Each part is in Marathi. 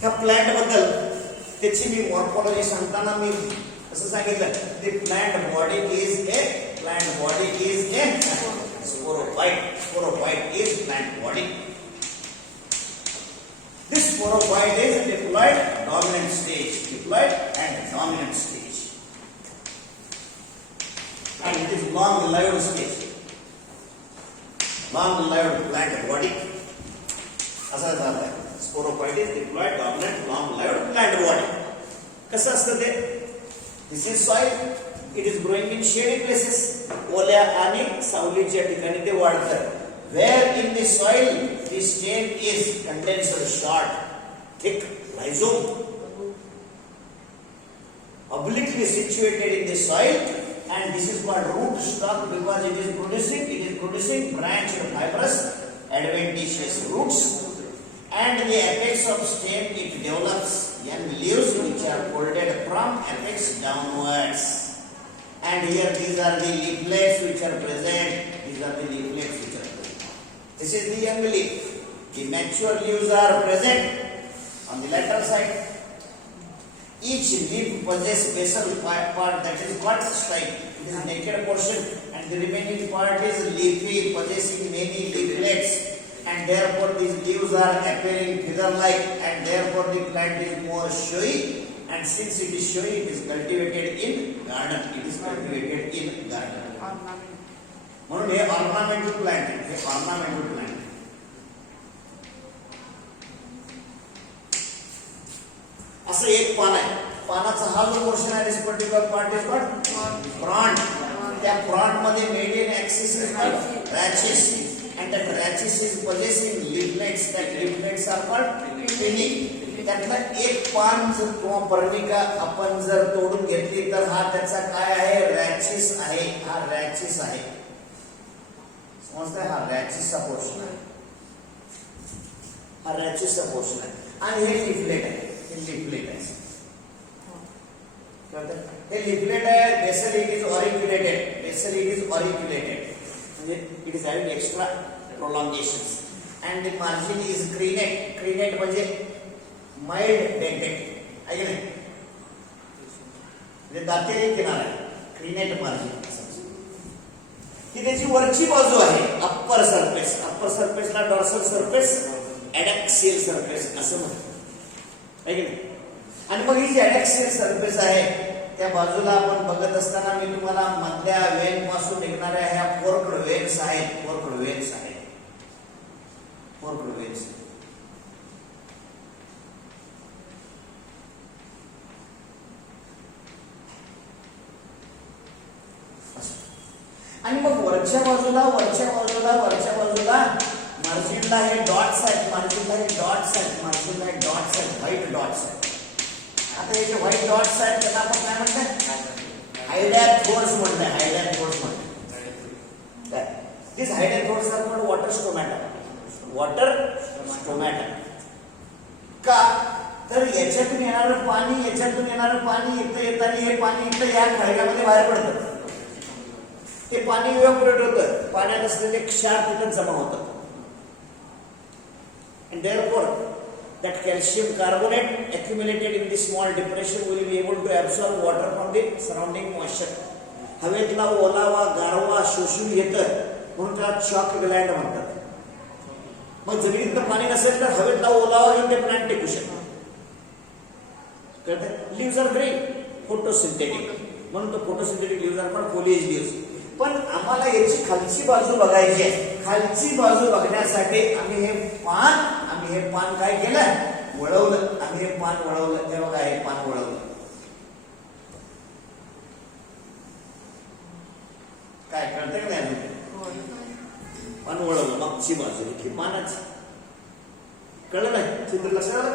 ह्या प्लांट बद्दल त्याची मी मॉर्फोलॉजी सांगताना मी असं सांगितलं the plant body is a sporophyte is plant body. This sporophyte is diploid dominant stage and it is long lived stage, long lived plant body. असा झाला sporophyte is diploid dominant long lived plant body. कसं असतं ते? This is soil. It is growing in shady places. ओल्या आणि सावलीच्या ठिकाणी ते वाढतं. Where in the soil the stem is condensed, short, thick, rhizome, obliquely situated in the soil, and this is called root stock because it is producing branched fibrous adventitious roots, and the apex of stem it develops young leaves which are folded from apex downwards. And here these are the leaflets which are present. This is the young leaf. The mature leaves are present on the lateral side. Each leaf possesses basal part that is called style. It is naked portion, and the remaining part is leafy, possessing many leaflets. And therefore these leaves are appearing feather-like, and therefore the plant is more showy. And since it is showy, it is cultivated in garden. म्हणून हे ऑर्नामेंटल प्लांट आहे. असं एक पान आहे. पानाचा हा जो पोर्शन आहे this particular part is called front. त्या फ्रॉन्ट मध्ये median axis is called rachis, and that rachis is possessing leaflets. That leaflets are called pinnae. त्यातलं एक पान जर किंवा पर्णिका आपण जर तोडून घेतली तर हा त्याचा काय आहे? रॅचिस आहे. हा रॅचिस आहे. समजतंय? हा रॅचिसचा पोर्शन आहे. आणि हे लिफलेट आहे. हे लिफलेट आहे. Basal it is auriculated. म्हणजे it is having extra prolongations. And the margin is crenate म्हणजे माइल्ड डेंटेड आहे की नाही? म्हणजे दातेरी किनारा आहे. क्रीनेट मार्जिन ही त्याची वरची बाजू आहे. अप्पर सरफेसला डॉर्सल सरफेस, ऍडॅक्सियल सरफेस असं म्हणतात आहे की नाही? आणि मग ही जी ऍडॅक्सियल सरफेस आहे त्या बाजूला आपण बघत असताना मी तुम्हाला मधल्या वेन पासून निघणाऱ्या ह्या फोर्क्ड वेन्स आहेत. आणि मग वरच्या बाजूला मार्जिनला हे डॉट्स आहेत. व्हाईट डॉट्स आहेत. आता हे जे व्हाईट डॉट्स आहेत त्याला आपण काय म्हणतात? हायडॅथोर्स म्हणतात. These hydrothores are called water stomata. का? तर याच्यातून येणारं पाणी इथं येताना हे पाणी इथं या खळग्यामध्ये बाहेर पडतं. ते पाणी इव्हॅपोरेट होतं. पाण्यात असलेले क्षार तिथं जमा होतात. And therefore that calcium carbonate accumulated in the small depression will be able to absorb water from the surrounding moisture. हवेतला ओलावा गारवा शोषून घेतं म्हणून त्याला चॉक ग्लँड म्हणतात. मग जमिनीतलं पाणी नसेल तर हवेतला ओलावा घेऊन ते प्लांट टिकू शकतात. कळतं? Leaves are green, photosynthetic. म्हणून तो photosynthetic leaves are called foliage leaves. पण आम्हाला याची खालची बाजू बघायची आहे. खालची बाजू बघण्यासाठी आम्ही हे पान काय केलं? वळवलं. ते बघा हे पान वळवलं. काय कळतं का नाही? पान वळवलं. मागची बाजू ही पानाच. कळलं नाही? चित्र लक्षात आलं?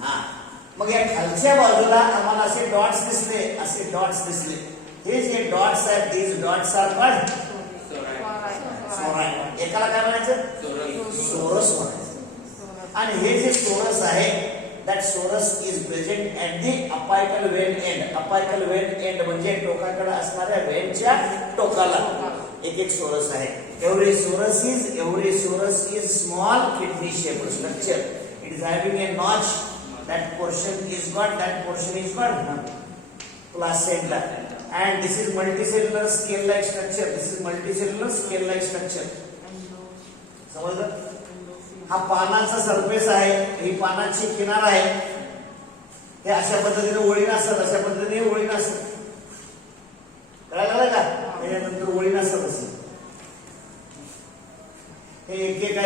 हा. मग या खालच्या बाजूला आम्हाला असे डॉट्स दिसले. हे जे डॉट्स आहेत, these dots are called सोराय. एकाला काय म्हणायचं? सोरस म्हणायचं. आणि हे जे सोरस आहे that sorus is present at the apical vein end. म्हणजे टोकाकडे असणाऱ्या वेनच्या टोकाला एक सोरस आहे. Eurysorus is small kidney shaped structure. It is having a notch. That portion is called placenta. And this is multicellular scale-like structure. समजलं? हा पानाचा सरफेस आहे, ही पानाची किनार आहे. हे अशा पद्धतीने ओळीनं असतात, कळालं का? त्याच्यानंतर ओळीनं असतात असं. हे एकेका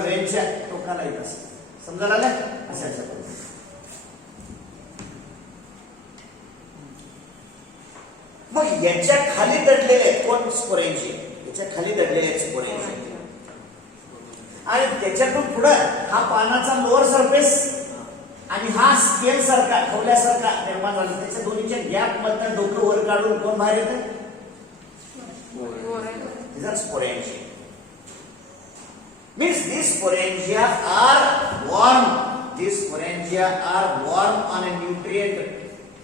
वेनच्या टोकाला येत असत. समजायला आलं? अशा पद्धतीने. मग याच्या खाली दडलेले आहेत कोण? स्पोरेंजिया. याच्या खाली दडलेले आहेत स्पोरेंजिया. आणि त्याच्यातून पुढे हा पानाचा लोअर सरफेस आणि हा स्केल सारखा खवल्यासारखा निर्माण झाला. त्याच्या दोन्हीच्या गॅप मधनं डोकं वर काढून कोण बाहेर येतं? Sporangia. Means these sporangia are warm. These sporangia are warm on a nutrient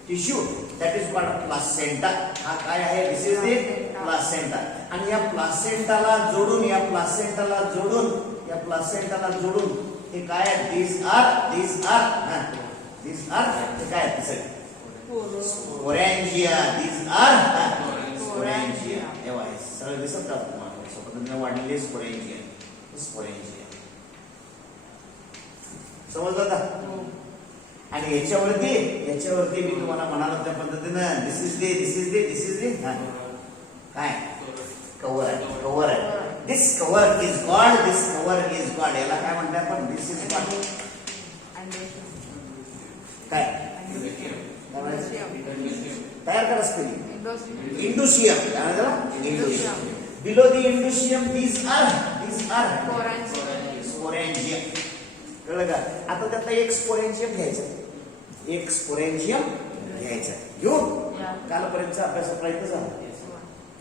tissue that is called placenta. हा काय आहे? This is the placenta. आणि या प्लासेंटाला जोडून हे काय आहे? These are हे काय आहे? Sporangia. These are sporangia. एव्हा हे सगळं दिसत का तुम्हाला? स्वतंत्र वाढलेले sporangia. समजलं का? आणि याच्यावरती मी तुम्हाला म्हणालो त्या पद्धतीनं दिस इज दे काय कव्हर आहे. दिस कव्हर इज गॉड. याला काय म्हणतो आपण? दिस इज गॉड. काय तयार करा स्पेलिंग. इंडोसियम. काय म्हणतात? इंडोसियम. Below the inducium, these are sporangia. कळलं का? आता त्यातला एक स्पोरेंजियम घ्यायचा. घेऊ. कालपर्यंतचा अभ्यासाचा इथं झाला.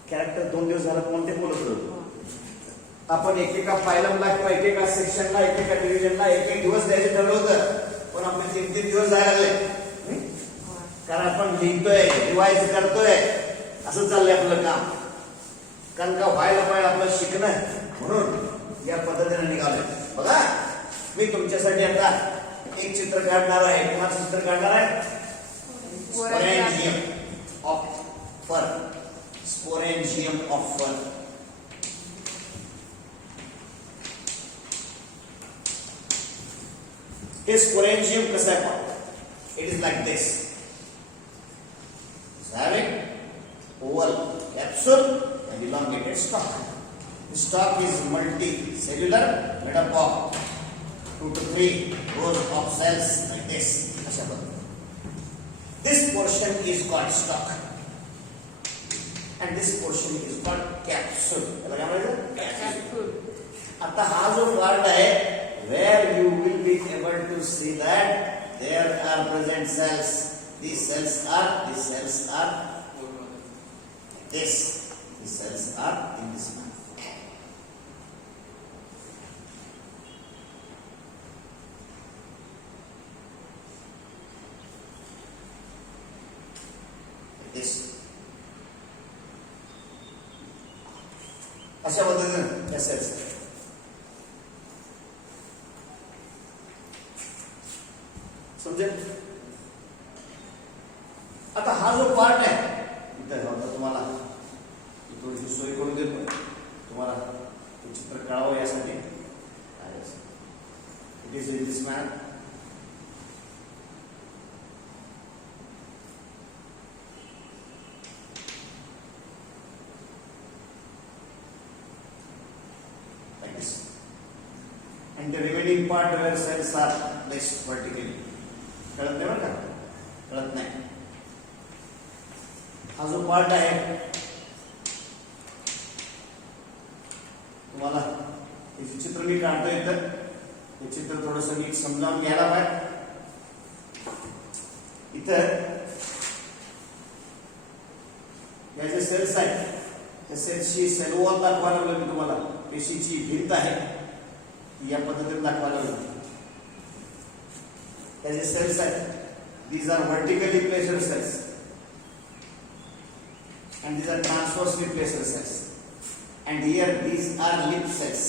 कॅरेक्टर 2 दिवस झाला कोणते बोलत होतो. आपण एकेका फायलमला किंवा एकेका सेक्शनला एकेका डिव्हिजनला एक दिवस द्यायचं ठरवलं होतं. पण आपण 3 दिवस जायला लागले. कारण आपण लिहितोय, रिवाइज करतोय, असं चाललंय आपलं काम. कारण का व्हायला पाहिजे आपलं शिकणं, म्हणून या पद्धतीने निघालोय. बघा मी तुमच्यासाठी आता एक चित्र काढणार आहे. कोणाचं चित्र काढणार आहे? Sporangium of fern. हे स्पोरेंजियम कसं आहे? It is like this. having oval capsule and elongated stalk. The stalk is multicellular, made up of 2 to 3 rows of cells like this. This portion is called stalk, and this portion is called capsule. Capsule. आता हा जो पार्ट आहे, where you will be able to see that there are present cells. These cells are this. These cells are in this manner. This. अशा पद्धतीने या cells. समजेल? आता हा जो पार्ट आहे इथं तुम्हाला थोडीशी सोय करून देतो. तुम्हाला ते चित्र कळावं यासाठी. It is in this manner. Like this. And the remaining part where cells are placed vertically. कळत नाही बरं का? कळत नाही. हा जो पार्ट आहे तुम्हाला हे चित्र मी काढतोय इथं. हे चित्र थोडंसं नीट समजावून घ्यायला पाहिजे. इथं या जे सेल्स आहेत त्या सेल्सची सेल वॉल दाखवायला लागलो मी तुम्हाला. पेशीची भिंत आहे ती या पद्धतीने दाखवायला लागलो. या जे सेल्स आहेत these are vertically placed cells and these are transversely placed cells. and here these are lip cells.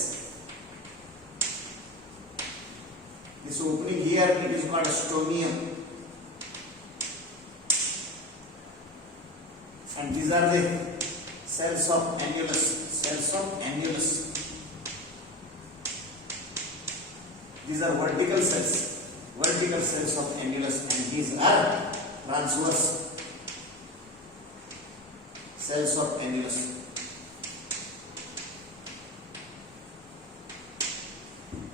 This opening here, it is called stomium, and these are the cells of annulus. Cells of annulus. These are vertical cells. Vertical cells of annulus, and these are transverse cells of annulus.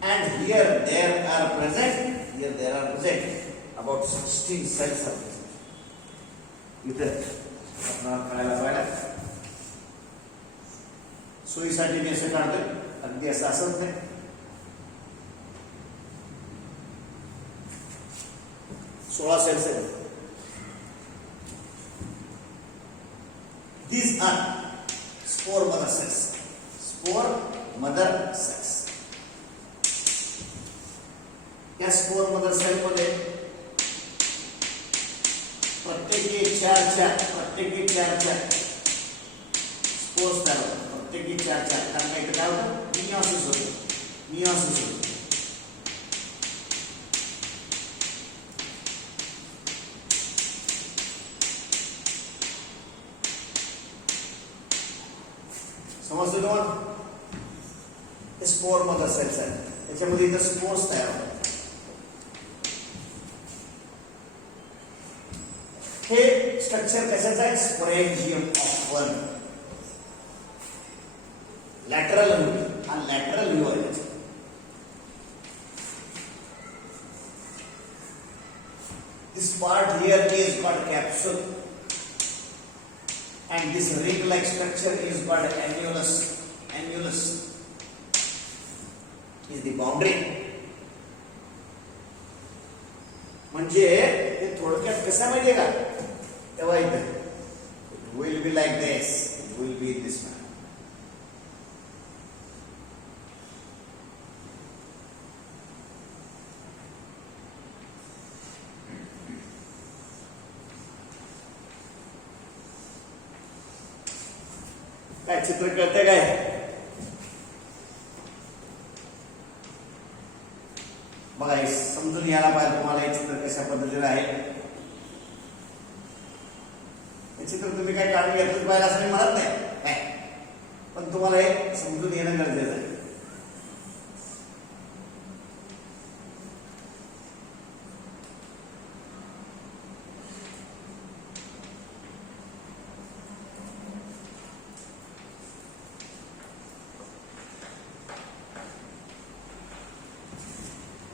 And here there are present about 16 cells are present. इथे आपल्याला कळायला पाहिजे. सोयीसाठी मी असं काढतोय, अगदी असं असत नाही. सोळा सेल्स आहेत. These are spore mother cells. Spore mother cells. या स्पोर मदर सेल मध्ये प्रत्येकी चार स्पोर्स तयार होतात. प्रत्येकी चार कारण इथे काय होतं, मियोसिस होतं. समजते तुम्हाला? हे स्पोर मदर सेल्स आहेत. त्याच्यामध्ये इथं स्पोर्स तयार होतात. हे स्ट्रक्चर कशाचं आहे? Sporangium of one. Lateral view, हा लॅटरल व्ह्यू आहे. This part here is called capsule, and this ring like structure is called annulus. Annulus is the boundary. म्हणजे हे थोडक्यात कसं माहितीये का? तेव्हा इथे it will be like this, it will be this way. काय चित्र कळते काय? बघा, हे समजून यायला पाहिजे तुम्हाला हे चित्र कशा पद्धतीने आहे. हे चित्र तुम्ही काय काढून घेतलं पाहिजे असं मी म्हणत नाही काय, पण तुम्हाला हे समजून येणं गरजेचं आहे.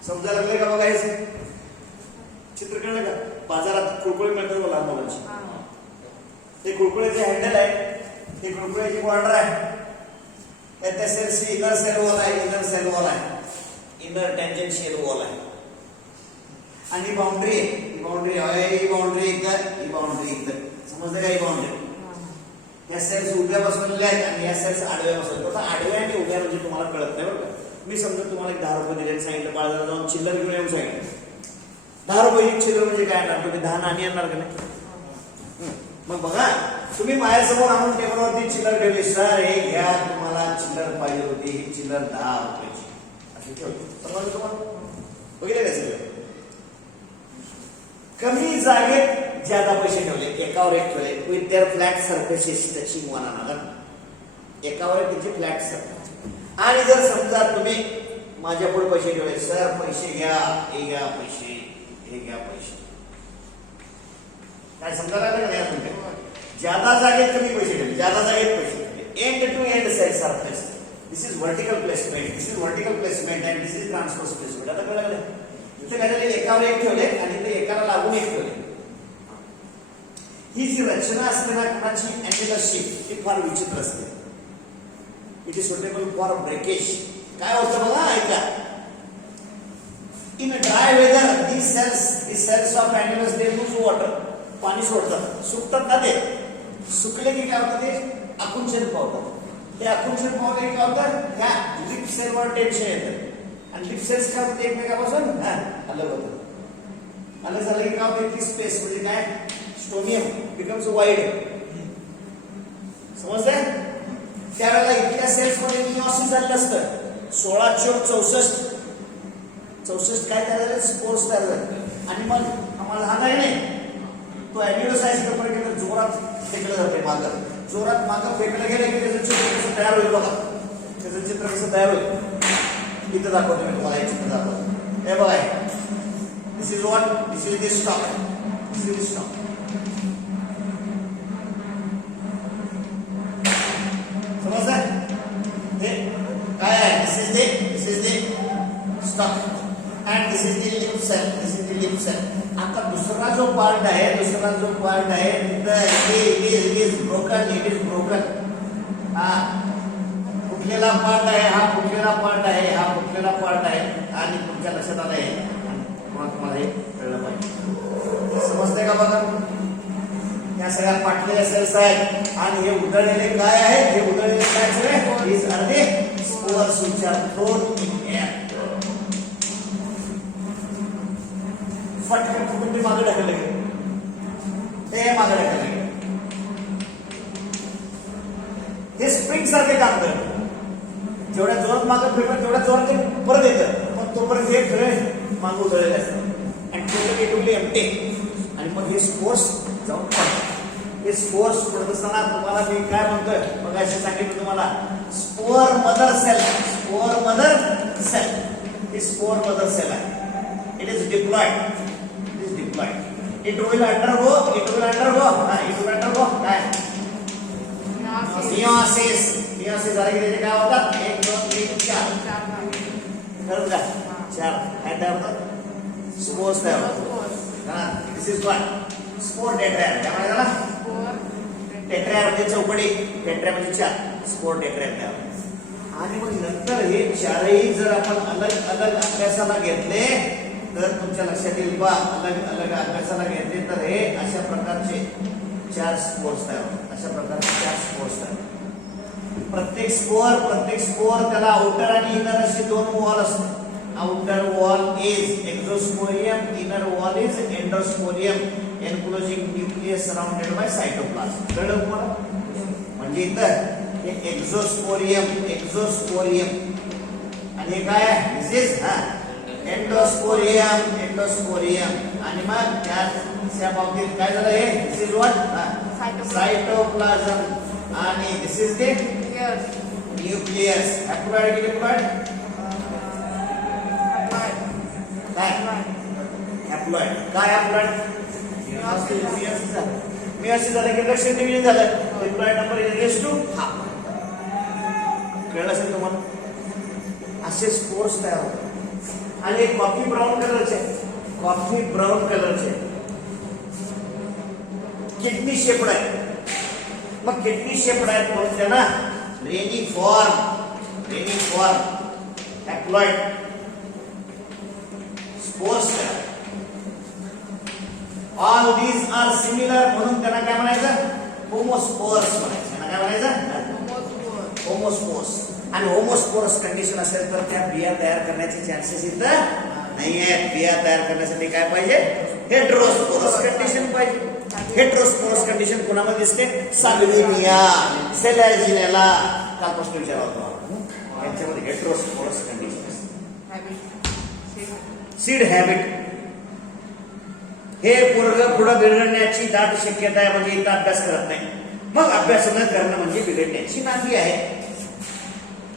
समजायला लागले का? बघा, हे चित्र कळलं का? बाजारात कुरकुळे मिळतात बघा लहान मुलांची. हे कुरकुळेचे हँडल आहे, हे कुरकुळेची बॉर्डर आहे. त्या सेलची इनर सेल वॉल आहे, इनर टँजेंशियल वॉल आहे. आणि ही बाउंड्री आहे, ही बाउंड्री इथं. समजलं का? ही बाउंड्री. या सेल्स उभ्या बसवलेल्या आहेत आणि या सेल्स आडव्या बसवल्या. आडव्या आणि उभ्या म्हणजे तुम्हाला कळत नाही बरं का. मी समजा तुम्हाला एक 10 रुपये दिले, सांगितलं बाजारात जाऊन चिल्लर घेऊन येऊन सांगितलं. 10 रुपये चिल्लर म्हणजे काय आणणार तुम्ही? 10 नाणी आणणार का नाही? मग बघा, तुम्ही माझ्यासमोर आणून टेबलवरती चिल्लर ठेवली. सर हे घ्या, तुम्हाला चिल्लर पाहिजे होती, ही चिल्लर 10 रुपयाची अशी ठेवली. समजलं तुम्हाला? बघितलं काय सगळं? कमी जागेत ज्यादा पैसे ठेवले, एकावर एक ठेवले. With their flat surfaces touching one another. एकावर एक त्याची फ्लॅट सरफेस. आणि जर समजा तुम्ही माझ्या पुढे पैसे ठेवले, सर पैसे घ्या, हे घ्या पैसे, हे घ्या पैसे. काय समजायला लागलं नाही? आपण ज्यादा जागेत कमी पैसे ठेवले, ज्यादा जागेत पैसे ठेवले. End to end cells are placed. This is vertical placement, and this is transverse placement. आता कळलं लागलं? इथे काय झाले? एकावर एक ठेवले आणि इथे एकाला लागून एक ठेवले. ही जी रचना असते ना कोणाची अॅन्युलर शेप, ती फार विचित्र असते. It is suitable for breakage. काय होतं बघा, ऐका. In dry weather these cells of annulus they lose water. पाणी सोडतात, सुकतात ना. ते सुकले की काय होतं? ते आकुंचन पावतात. ते आकुंचन पावले की काय होतं? ह्या लिप सेलवर टेन्शन येतं आणि लिप सेल्स काय होते? एकमेकापासून अलग होतात. अलग झालं की काय होतं? ती स्पेस म्हणजे काय? Stomium becomes wide. समजतंय? त्यावेळेला इथल्या सेल्स मध्ये मियोसिस झालं असतं. 16 चौक 64 काय तयार झाले, स्पोर्स तयार झाले. आणि मग आम्हाला हा नाही तो ॲम्युलोसाइड कंपनी जोरात फेकलं जाते मागं, जोरात मागं फेकलं गेलं की त्याचं चित्र कसं तयार होईल बघा. त्याचं चित्र कसं तयार होईल इथं दाखवतो मी तुम्हाला. हे चित्र दाखवतो. हे बघा, this is what, this is this stalk, this is stalk. समजलं हे काय आहे. This is the stalk and this is the lymph cell, this is the lymph cell. आता दुसरा जो पार्ट आहे it is broken. हा फुटलेला पार्ट आहे, हा फुटलेला पार्ट आहे आणि तुमच्या लक्षात आलं आहे. तुम्हाला हे कळलं पाहिजे. समजतंय का बघा. या सगळ्या फाटलेल्या सेल्स आहेत आणि हे उधळलेले काय आहेत, हे उधळलेले काय सगळे these are the spores which are thrown in air. फटकन फुटून ते मागे ढकलले गेले, ते मागे ढकलले गेले. हे स्प्रिंग सारखे काम करत. जेवढ्या जोरात मागे फिरतात तेवढ्या जोरात ते परत येतं. पण तोपर्यंत हे सगळे मागे उधळलेले असतात आणि टोटली एम्प्टी. आणि मग हे स्पोर्स जाऊन पडतात. हे स्पोर्स पडत असताना तुम्हाला मी काय म्हणतोय मग असे सांगितलं तुम्हाला, स्पोर मदर सेल. ही स्पोर मदर सेल आहे. It is diploid. It will undergo काय मियोसिस झाले की त्याचे काय होतात 1 2 3 4 ठरवलं का 4 काय तयार होतात, स्पोर्स तयार होतात. दिस इज व्हॉट स्पोर टेट्रायर. काय म्हणायचं त्याला, टेट्रायर म्हणजे चौकडी, टेट्रायर म्हणजे 4, स्पोर टेट्रायर तयार. आणि मग नंतर हे चारही जर आपण अलग अलग अभ्यासाला घेतले तर तुमच्या लक्षात येईल बा, अलग अभ्यासाला घेतले तर हे अशा प्रकारचे 4 स्पोर्स तयार होतात. अशा प्रकारचे 4 स्पोर्स तयार होतात. प्रत्येक स्पोर त्याला आउटर आणि इनर असे 2 वॉल असतात. Outer wall is exosporium, inner wall is endosporium, enclosing nucleus surrounded by cytoplasm. कळलं तुम्हाला. म्हणजे इथं हे एक्झोस्पोरियम आणि हे काय आहे, दिस इज एंडोस्पोरियम. आणि मग त्या बाबतीत काय झालं, हे दिस इज व्हॉट सायटोप्लाझम आणि this is the nucleus. Haploid की डिप्लॉइड, काय हॅप्लॉइड, काय हॅप्लॉइड मियोसिस झालं की इंडक्शन डिव्हिजन झालं. Diploid number is to half. कळलं असेल तुम्हाला. असे स्पोर्स तयार होतात. आणि कॉफी ब्राऊन कलरचे किडनी शेप्ड आहे. मग किडनी शेप्ड आहेत म्हणून त्यांना reniform haploid spores. All these are similar म्हणून त्यांना काय म्हणायचं, होमोस्पोर्स म्हणायचं. त्यांना काय म्हणायचं, होमोस्पोर्स. आणि होमोस्पोरस कंडिशन असेल तर त्या बिया तयार करण्याचे चान्सेस इथं नाही आहेत. बिया तयार करण्यासाठी काय पाहिजे, हेटेरोस्पोरस कंडिशन पाहिजे. हेटेरोस्पोरस कंडिशन कोणामध्ये दिसते, साल्विनिया, सेलॅजिनेला. कालपासून विचारला होता यांच्यामध्ये हेटेरोस्पोरस कंडिशन. सीड हॅबिट, हे पोरग पुढे बिघडण्याची दाट शक्यता आहे. म्हणजे इथं अभ्यास करत नाही, मग अभ्यास न करणं म्हणजे बिघडण्याची नांदी आहे.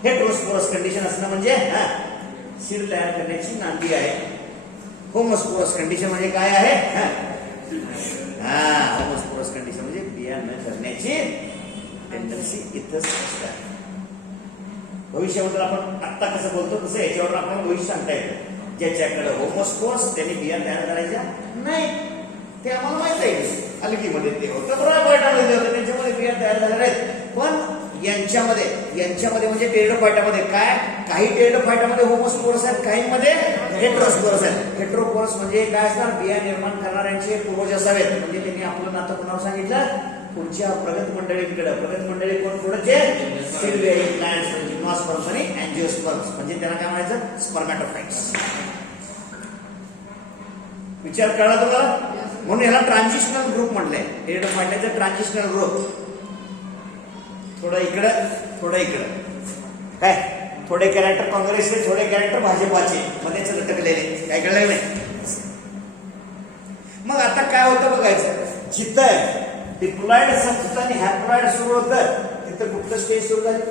हेटेरोस्पोरस कंडिशन असणं म्हणजे सीड तयार करण्याची नांदी आहे. होमोस्पोरस कंडिशन म्हणजे काय आहे, होमोस्पोरस कंडिशन म्हणजे बिया न करण्याची टेंडन्सी इथंच असते. भविष्याबद्दल आपण आत्ता कसं बोलतो तसं याच्यावर आपण भविष्य सांगता येतं. ज्याच्याकडे होमोस्पोर्स त्यांनी बिया तयार करायच्या नाही, ते आम्हाला माहित आहे. अलगीमध्ये ते होतं, बरोबर त्यांच्यामध्ये बिया तयार झालेल्या आहेत. पण यांच्यामध्ये म्हणजे टेरिडोफायटामध्ये काय, काही टेरिडोफायटामध्ये होमोस्पोरस आहेत, काहींमध्ये हेटेरोस्पोरस आहेत. हेटेरोस्पोरस म्हणजे काय असणार, बिया निर्माण करणाऱ्यांचे पूर्वज असावेत. म्हणजे त्यांनी आपलं नातं कोणावर सांगितलं, पुढच्या प्रगत मंडळींकडे. प्रगत मंडळी कोण पुढचे, सीड बेअरिंग प्लांट्स, जिम्नोस्पर्म्स आणि अँजिओस्पर्म्स. म्हणजे त्यांना काय म्हणायचं, स्पर्मॅटोफाइट्स. विचार कळला तुम्हाला. म्हणून याला ट्रान्झिशनल ग्रुप म्हटलंय. टेरिडोफायटाचा ट्रान्झिशनल ग्रुप. थोडं इकडं थोडं इकडं. काय थोडे कॅरेक्टर काँग्रेसचे, थोडे कॅरेक्टर भाजपाचे मध्येच लटकलेले. काय कळलं नाही. मग आता काय होतं बघायचं. जिथं डिप्लॉइड संपतं आणि हॅप्लॉइड सुरू होतं तिथं कुठलं स्टेज सुरू झालं.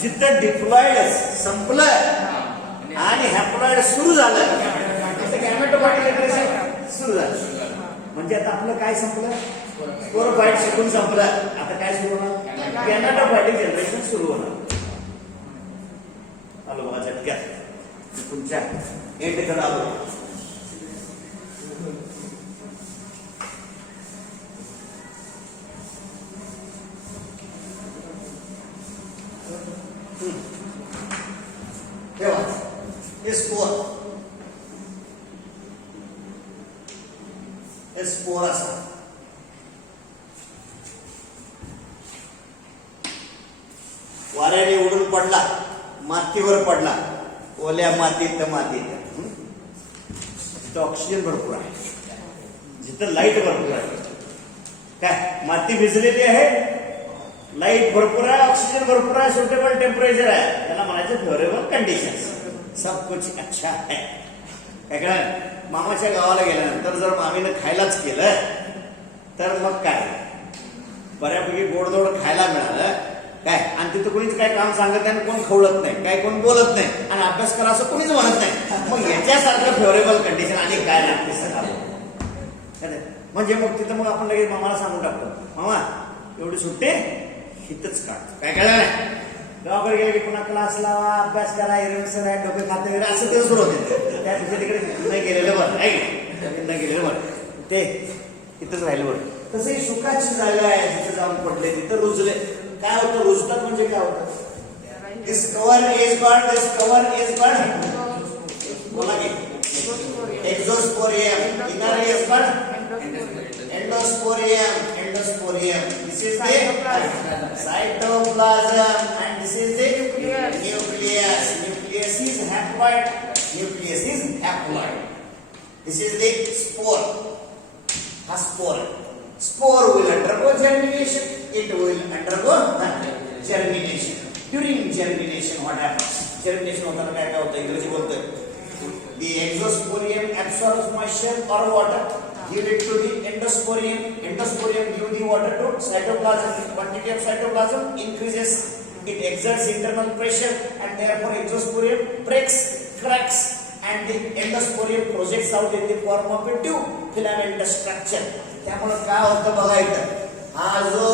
जिथं डिप्लॉइड संपलं आणि हॅप्लॉइड सुरू झालं तिथं गॅमेटोफायटिक सुरू झालं. म्हणजे आता आपलं काय संपलं. स्पोरोफाइट शिकून संपलं. आता काय सुरू होणार. गॅमेटोफायटिक जनरेशन सुरू होणार. आलो बघा झटक्यात तुमच्या एंडकडे आलो. तेव्हा हे स्पोर असा. वाऱ्याने उडून पडला, मातीवर पडला, ओल्या मातीत जिथं ऑक्सिजन भरपूर आहे, जिथं लाईट भरपूर आहे. काय माती भिजलेली आहे, लाईट भरपूर आहे, ऑक्सिजन भरपूर आहे, सुटेबल टेम्परेचर आहे, त्याला म्हणायचं फेवरेबल कंडिशन. सब कुछ अच्छा है. काय कळलं. मामाच्या गावाला गेल्यानंतर जर मामीनं खायलाच केलं तर मग काय बऱ्यापैकी गोडधोड खायला मिळालं. काय आणि तिथं कोणीच काय काम सांगत नाही, कोण खवळत नाही, काय कोण बोलत नाही आणि अभ्यास करा असं कोणीच म्हणत नाही. मग याच्यासारखं फेवरेबल कंडिशन आणि काय लागते सगळं. म्हणजे मग तिथं मग आपण लगेच मामाला सांगून टाकतो, मामा एवढी सुट्टी हितच काढतो. काय कळलं नाही. गावाकडे गेले की पुन्हा क्लास लावा, अभ्यास करा, इरेन्सर आहे, डोके खाते वगैरे असं ते सुरू होते. त्या तिकडे न गेलेलं बरं आहे, न गेलेलं बरं, ते इथंच राहिलं बरं. तसं सुखाची जागा आहे, तिथे जाऊन पडले, तिथं रुजले. काय होतं रुजतात म्हणजे काय होतं. Discover is god, discover is god. बोला की exosporium, inner is god endosporium, endosporium. This is the cytoplasm and this is the nucleus. Nucleus is haploid. Nucleus is haploid. This is the spore. A spore. Spore will undergo germination. It will undergo germination. During germination, what happens? Germination होताना काय काय होतं इंग्रजी बोलतोय. The exosporium absorbs moisture or water. Give it to the endosporium. Endosporium give the water to cytoplasm. Quantity of cytoplasm increases. It exerts internal pressure and therefore exosporium breaks, cracks, and the endosporium projects out in the form of a tube filament structure. त्यामुळे काय होतं बघा इथं. हा जो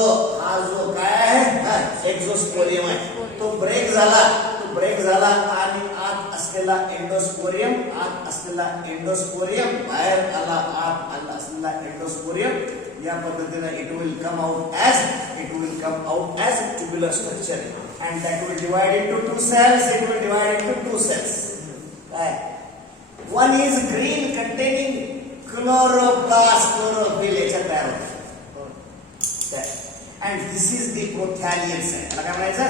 काय आहे एक्झोस्पोरियम आहे तो ब्रेक झाला आणि आत असलेला एंडोस्पोरियम बाहेर आला, आत असलेला एंडोस्पोरियम या पद्धतीने it will come out as tubular structure and that will divide into two cells. काय one is green containing chloroplast, chlorophyll याच्यात तयार होतं. And this is the prothalian cell. याला काय म्हणायचं.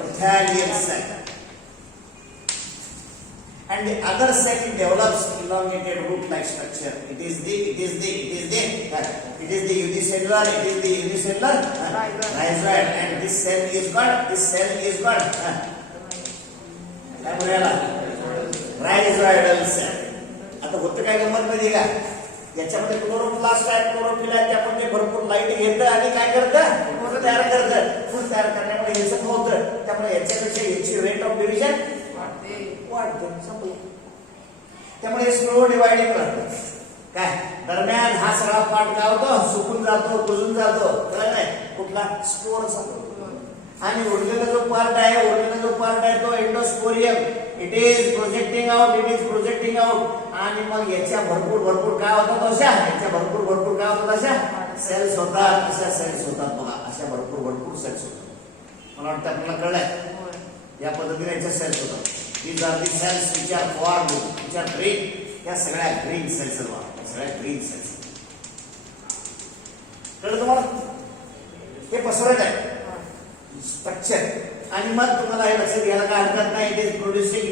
Prothalian cell. And the other cell develops elongated root-like structure. It is the unicellular. Rhizoid. And this cell is called. काय म्हणायला rhizoidal cell. आता होतं काय गंमत माहिती का. याच्यामध्ये क्लोरोप्लास्ट आहे, क्लोरोफिल आहे, त्यामध्ये भरपूर लाईट घेतं आणि काय करतं फूड तयार करण्यामुळे हे सगळं होतं. त्यामुळे याच्यापेक्षा याची रेट ऑफ डिव्हिजन वाढते. त्यामुळे स्लो डिवायडिंग राहतं. काय दरम्यान हा सगळा पार्ट काय होतो सुकून जातो, कुजून जातो. कळलं नाही कुठला स्पोरचा. आणि उरलेला जो पार्ट आहे तो endosporium. It is projecting out. आणि मग याच्या भरपूर काय होतात अशा सेल्स होतात. अशा सेल्स होतात बघा, अशा भरपूर सेल्स होतात. मला वाटतं आपल्याला कळलंय. या पद्धतीने याच्या सेल्स होतात. These are the cells which are formed, which are green. या सगळ्या ग्रीन सेल्स कळलं तुम्हाला. हे पसरत आहे स्ट्रक्चर. आणि मग तुम्हाला हे लक्षात घ्यायला काय हरकत नाही. It is producing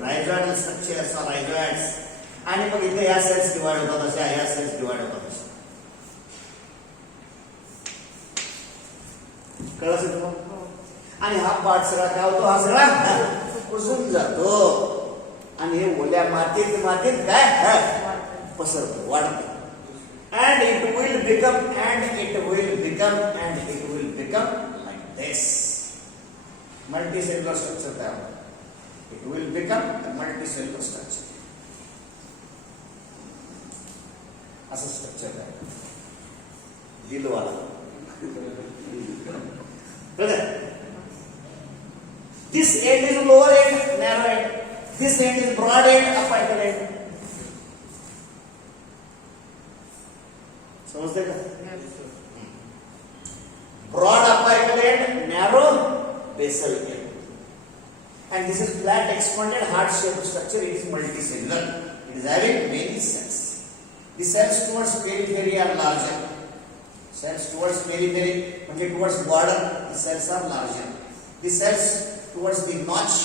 rhizoidal structures or rhizoids. आणि मग इथे ह्या सेल्स डिवाइड होतात अशा, ह्या सेल्स डिवाइड होतात अशा. कळलं तुम्हाला? आणि हा पार्ट सगळा काय होतो, हा सगळा कुजून जातो आणि हे ओल्या मातीत मातीत काय पसरतो, वाढतो. And it will become like this. Multicellular structure तयार होतो. It will become a multicellular structure. असं स्ट्रक्चर आहे दिलवाला. This end is lower end, narrow end. This end is broad end, apical end. समजते का? Broad apical end, narrow basal end. And this is flat expanded heart shaped structure. It is multicellular. It is having many cells. The cells towards periphery are larger. Cells towards periphery, okay, towards border, the cells are larger. The cells towards the notch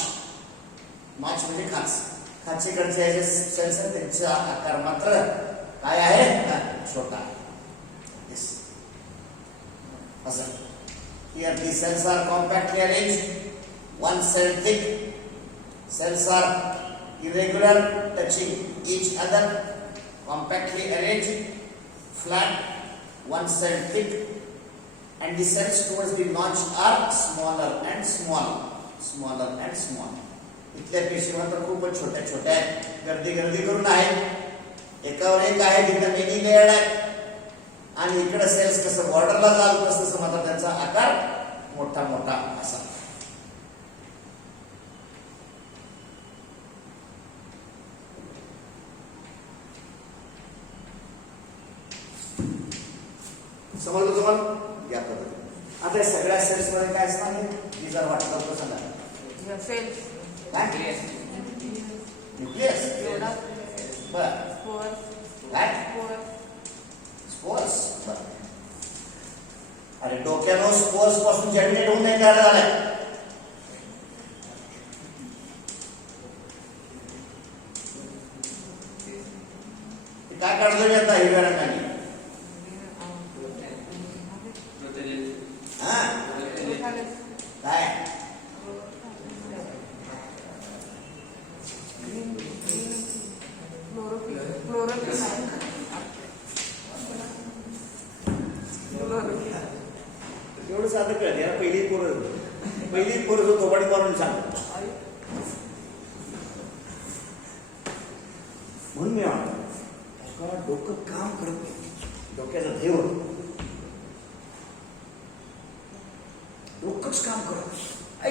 म्हणजे खाच, खाचेकडचे जे सेल्स आहेत त्यांचा आकार मात्र काय आहे, छोटा. Here the cells are compactly arranged, one cell thick. Cells are irregular, touching each other, compactly arranged, flat, one cell thick, and the cells towards the notch are smaller and small. इथल्या पेशी मात्र खूपच छोट्या छोट्या आहेत, गर्दी करून आहेत, एकावर एक आहे, तिथे मेनी लेयर्ड आहे. आणि इकडे सेल्स कसं बॉर्डरला जाल तसं मात्र त्यांचा आकार मोठा असा. समजलं तुम्हाला? या पद्धतीने आता या सगळ्या सेल्स मध्ये काय असणार आहे, ही जर वाटलं तर सांगा. सेल्स न्यूक्लियस, बर काय स्पोर्स. अरे डोक्यानो स्पोर्स पासून जर्मिनेट होऊन नाही तयार झालाय. काय काढतो मी आता हिरव्या रंगाने, काय एवढं साधं कळत याला. पहिली पोरं जो थोबाडी मारून सांगतो म्हणून मी म्हणतो डोकं काम करत नाही, डोक्याचा ध्येय होतो, डोकंच काम करत.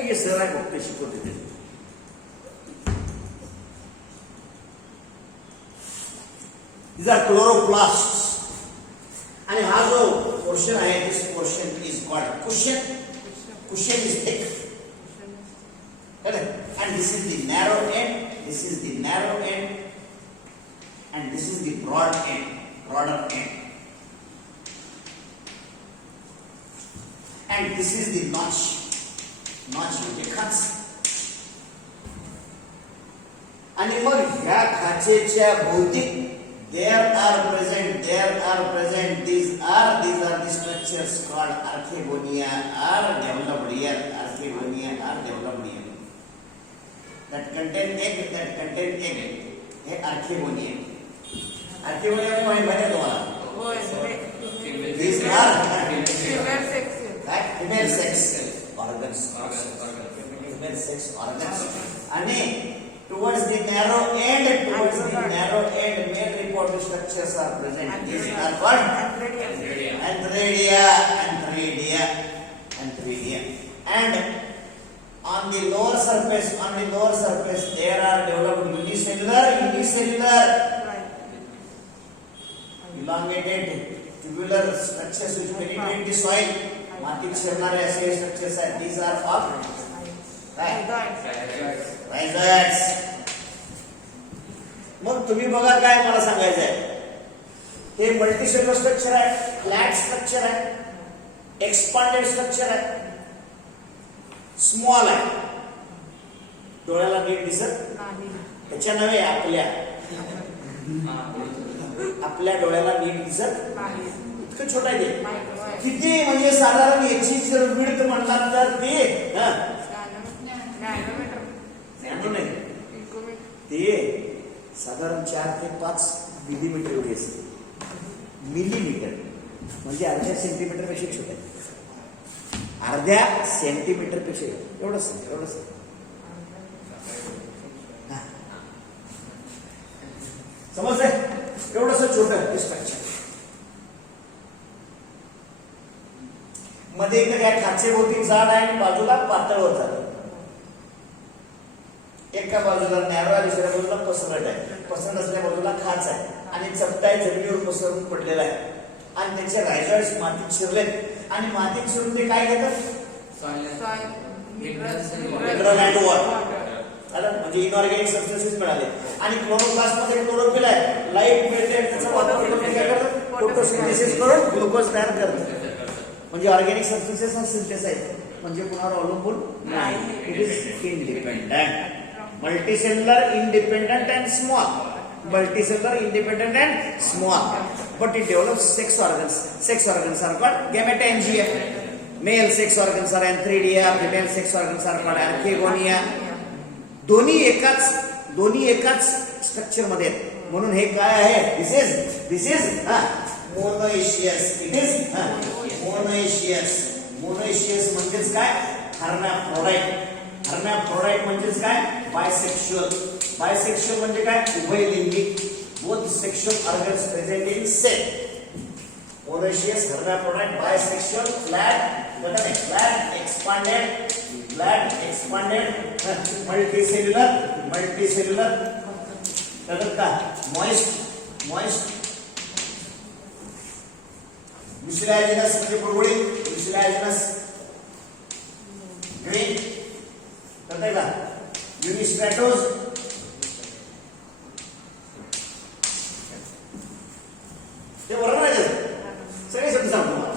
ये सर आहे डोकं शिकवते ते. These are chloroplasts. आणि हा जो पोर्शन आहे, this portion is called cushion. Cushion is thick. And this is the narrow end, this is the narrow end, and this is the broad end, broader end. And this is the notch. Notch म्हणजे खाच. आणि मग ह्या खाचेच्या भोवती there are present these are the structures called archegonia are developed here. Archegonia are developed here, that contain egg. हे archegonia म्हणजे माहिती आहे तुम्हाला? These are female sex organs. Female sex organs. आणि towards the narrow end, male reproductive structures are present. These are called antheridia. And on the lower surface, there are developed unicellular, elongated tubular structures which penetrate the soil. मातीत शिरणारे असे structures आहेत. These are all rhizoids. मग तुम्ही बघा काय मला सांगायचं आहे. हे मल्टीसेल्युलर स्ट्रक्चर आहे, फ्लॅट स्ट्रक्चर आहे, एक्सपांडेड स्ट्रक्चर आहे, स्मॉल आहे, डोळ्याला नीट दिसत त्याच्या नव्हे आपल्या आपल्या डोळ्याला नीट दिसत इतकं छोटा आहे ते. किती म्हणजे साधारण याची जर विड्थ म्हणला तर ते ते साधारण 4 ते 5 मिलीमीटर एवढी असते. मिलीमीटर म्हणजे अर्ध्या सेंटीमीटर पेक्षा छोट आहे. अर्ध्या सेंटीमीटर पेक्षा एवढंच एवढंच. समजतंय? एवढंच छोटं स्ट्रक्चर. मध्ये एकदा या खाचेभोवती जाड आहे आणि बाजूला पातळ होतात. एका बाजूला नॅरो आहे, दुसऱ्या बाजूला पसरट आहे. पसरट असलेल्या बाजूला खाच आहे आणि चपटा आहे, जमिनीवर पसरून पडलेला आहे. आणि त्याचे रायझॉइड्स मातीत शिरलेत आणि मातीत शिरून ते काय घेतात? मिनरल अँड वॉटर, म्हणजे इनऑर्गॅनिक सबस्टन्सेस मिळाले. आणि क्लोरोप्लास्ट मध्ये क्लोरोफिल आहे, लाईट मिळते, त्याचा वापर करून काय करतात? फोटोसिंथेसिस करून ग्लुकोज तयार करतात. म्हणजे ऑर्गॅनिक सबस्टन्सेस हा सिंथेस आहे, म्हणजे कुणावर अवलंबून नाही. It is independent. Multicellular, independent and small. Multicellular, independent and small, but it develops sex organs. Sex organs are called gametangia. Male sex organs are antheridia, female sex organs are called archegonia. दोन्ही एकाच स्ट्रक्चर मध्ये आहेत. म्हणून हे काय आहे? This is monoecious. It is monoecious. Monoecious म्हणजेच काय? हर्मॅफ्रोडाइट. हर्मॅफ्रोडाइट म्हणजेच काय? बायसेक्शुअल. बायसेक्शुअल म्हणजे काय? उभयलिंगी. Both sexual organs present in cell. Monoecious, hermaphrodite, bisexual, flat expanded, multicellular, त्यानंतर काय? मॉइस्ट, म्युसिलॅजिनस म्हणजे बुडबुडी, म्युसिलॅजिनस, ग्रीन, कळतंय का? युनिस्ट्रॅटोज, ते बरोबर आहे सगळे शब्द सांगतो मला.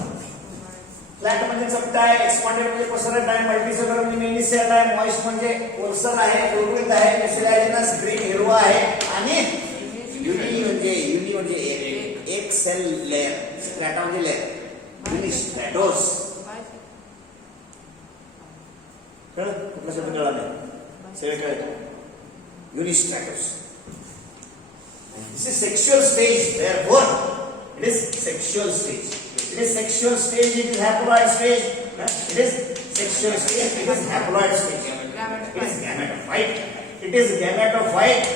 फ्लॅट म्हणजे चपटा आहे, एक्सपांडेड म्हणजे पसरट आहे, मल्टीसेल्युलर म्हणजे मेनी सेल आहे, मॉइस्ट म्हणजे ओलसर आहे, गुळगुळीत आहे, म्युसिलॅजिनस ग्रीन हिरवा आहे, आणि युनी म्हणजे एक सेल लेअर. स्ट्रॅटा म्हणजे लेअर. युनिस्ट्रॅटोस. कळलं? कुठला शब्द कळला नाही? सगळे कळलं. युनिस्ट्रॅटोस. This is sexual stage. Therefore, it is sexual stage. It is sexual stage. It is haploid stage. It is sexual stage. It is haploid stage. It is gametophyte. It is gametophyte,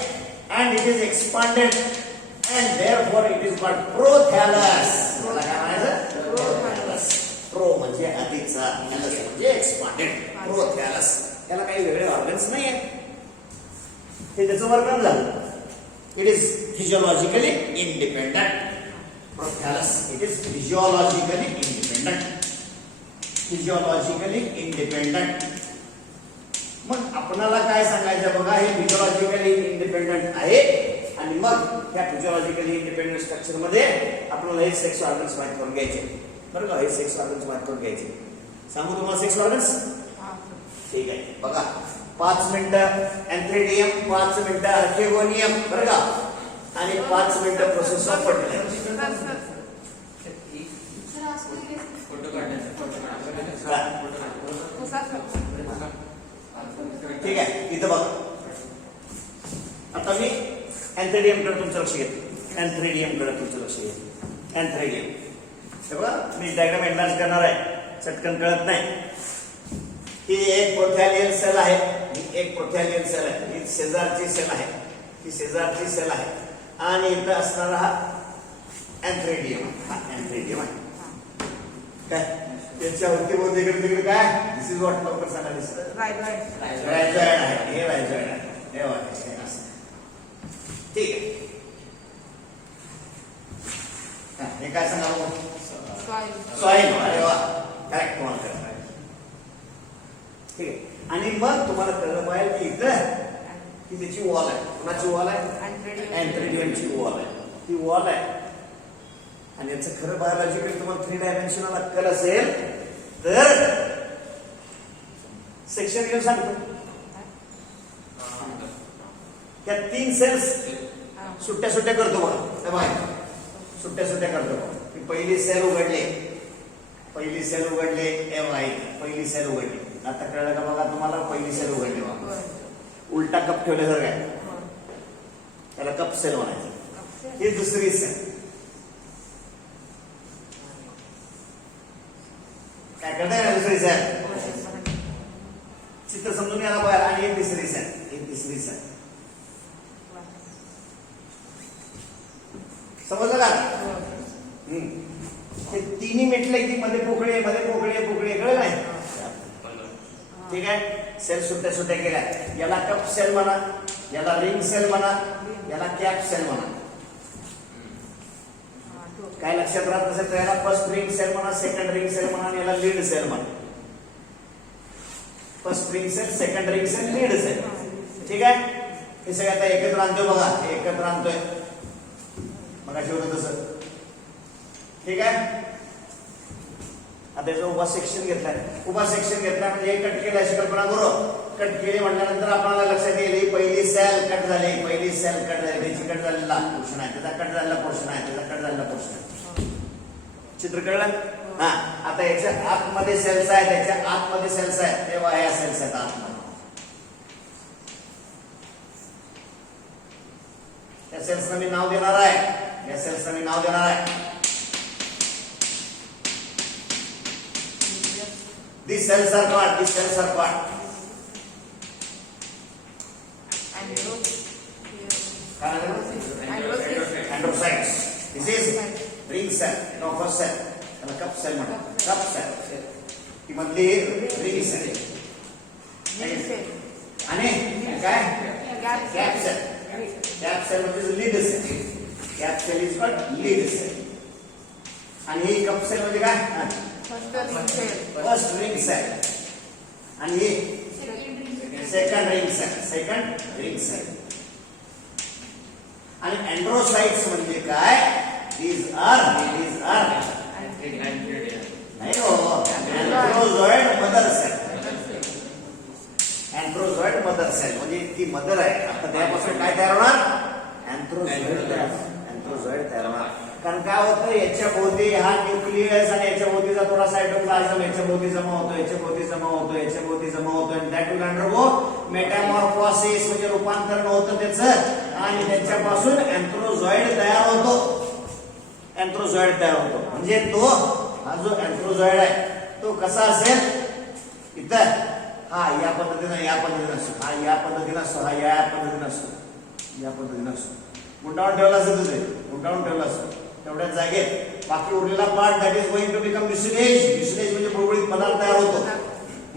and it is expanded, and therefore it is called prothallus. मला काय म्हणायचं? Prothallus. Pro म्हणजे आधीचा, thallus म्हणजे expanded. Prothallus. त्याला काही वेगळे ऑर्गन्स नाही आहेत. ते त्याचं वर्णन झालं. It is physiologically independent. Prothallus. It is physiologically independent. Physiologically independent. मग आपणाला काय सांगायचं बघा, हे फिजिओलॉजिकली इंडिपेंडंट आहे आणि मग त्या फिजिओलॉजिकली इंडिपेंडंट स्ट्रक्चर मध्ये आपल्याला हे सेक्स ऑर्गन्स माहित करून घ्यायचे. बरं का? हे सेक्स ऑर्गन्स माहित करून घ्यायचे. सांगू तुम्हाला सेक्स ऑर्गन्स? ठीक आहे. बघा, 5 मिनिटं एंथ्रेडियम, 5 मिनिटं आर्केगोनियम, बरं का? आणि 5 मिनिटं प्रोसेस ऑफ फर्टिलायझेशन. ठीक आहे. इथं बघा, आता मी एंथ्रेडियम कडे तुमचं लक्ष घेतो. एंथ्रेडियम कडे तुमचं लक्ष घेतो. एंथ्रेडियम हे बघा, मी डायग्राम एडव्हान्स करणार आहे, चटकन कळत नाही. ही एक प्रोथॅलियल सेल आहे, ही एक प्रोथॅलियल सेल आहे, ही शेजारची सेल आहे, ही शेजारची सेल आहे, आणि इथं असणारा हा एंथ्रेडियम. हा एंथ्रेडियम आहे. काय त्याच्यावरती बोलतो इकडे तिकडे काय? दिस इज व्हॉट लवकर सांगा. दिसत रायझॉइड आहे, हे रायझॉइड आहे. हे असं. ठीक आहे. हे काय सांगा? सॉइल. अरे वा, करेक्ट तुम्हाला कळलं. ठीक आहे. आणि मग तुम्हाला कळलं पाहिजे की इथं की त्याची वॉल आहे. कोणाची वॉल आहे? एंथ्रेडियमची वॉल आहे. ती वॉल आहे. आणि याचं खरं बायोलॉजिकली तुम्हाला 3 डायमेन्शनल अक्कल असेल तर सेक्शन घेऊन सांगतो. त्या 3 सेल्स सुट्ट्या सुट्ट्या करतो बघा, सुट्ट्या सुट्ट्या करतो. पहिली सेल उघडले, पहिली सेल उघडले, पहिली सेल उघडली. आता कळलं का बघा तुम्हाला? पहिली सेल उघडली बघा, उलटा कप ठेवल्यासारखं आहे, त्याला कप सेल म्हणायचं. ही दुसरी सेल, काय करताय ना दुसरी सेल, चित्र समजून यायला बाहेर. आणि एक तिसरी सेल, एक तिसरी सेल, समजलं का? हे तिन्ही मेटले की मध्ये पोकळी, मध्ये पोकळी, पोकळी, कळलं नाही? ठीक आहे. सेल सुट्ट्या सुट्ट्या केल्या. याला कप सेल म्हणा, याला रिंग सेल म्हणा, याला कॅप सेल म्हणा. काय लक्षात राहत नसेल तर याला फर्स्ट रिंग सेल म्हणा, सेकंड रिंग सेल म्हणा, याला लीड सेल म्हणा. First ring cell, second ring cell, lead cell. ठीक आहे. हे सगळं आता एकत्र आणतोय बघा, हे एकत्र आणतोय मग होतं तसं. ठीक आहे. आता याचा उभा सेक्शन घेतलाय, उभा सेक्शन घेतलाय म्हणजे कट केलं अशी कल्पना करू. कट केली म्हटल्यानंतर आपल्याला लक्षात येईल ही पहिली सेल कट झाली, पहिली सेल कट झाली, त्याची कट झालेला पोर्शन आहे, त्याचा कट झालेला पोर्शन आहे, त्याचा कट झालेला पोर्शन आहे. चित्र कळलं? हा. आता याच्या आतमध्ये सेल्स आहेत, त्याच्या आतमध्ये सेल्स आहेत, तेव्हा या सेल्स आहेत आतमध्ये. या सेल्सला मी नाव देणार आहे, या सेल्सला मी नाव देणार आहे. These cells are called, these cells are called androcytes. This is ring cell, no first cell. त्याला cup cell म्हणतात, cup cell. ही मधली ring cell. आणि काय? Cap cell. Cap cell म्हणजे lead cell. Cap cell is called lead cell. आणि ही cup cell म्हणजे काय? First ring cell. आणि हे second ring cell, second ring cell. आणि एंड्रोसाइट्स म्हणजे काय? these are नाही हो, antherozoid mother cell. Antherozoid mother cell म्हणजे ती मदर आहे. आता त्यापासून काय तयार होणार? एंड्रोझॉइड तयार होणार. कारण काय होतं, याच्या भोवती हा न्यूक्लियस आणि याच्या भोवतीचा थोडा सायटोप्लाझम याच्या भोवती जमा होतो, याच्या भोवती जमा होतो, याच्या भोवती जमा होतो. आणि दॅट विल अंडरगो मेटामॉर्फोसिस म्हणजे रूपांतरण होतं त्याचं. आणि त्याच्यापासून एंथ्रोझॉइड तयार होतो. एंथ्रोझॉइड तयार होतो म्हणजे तो हा जो एंथ्रोझॉइड आहे तो कसा असेल? इथं हा या पद्धतीनं, या पद्धतीनं असतो, हा या पद्धतीनं असतो, हा या पद्धतीनं असतो, या पद्धतीनं असतो. गुंडाळून ठेवला असतो, तुझे गुंडाळून ठेवला असतो तेवढ्या जागेत. बाकी उरलेला part that is going to become mucilage. Mucilage म्हणजे बुळबुळीत पदार्थ तयार होतो.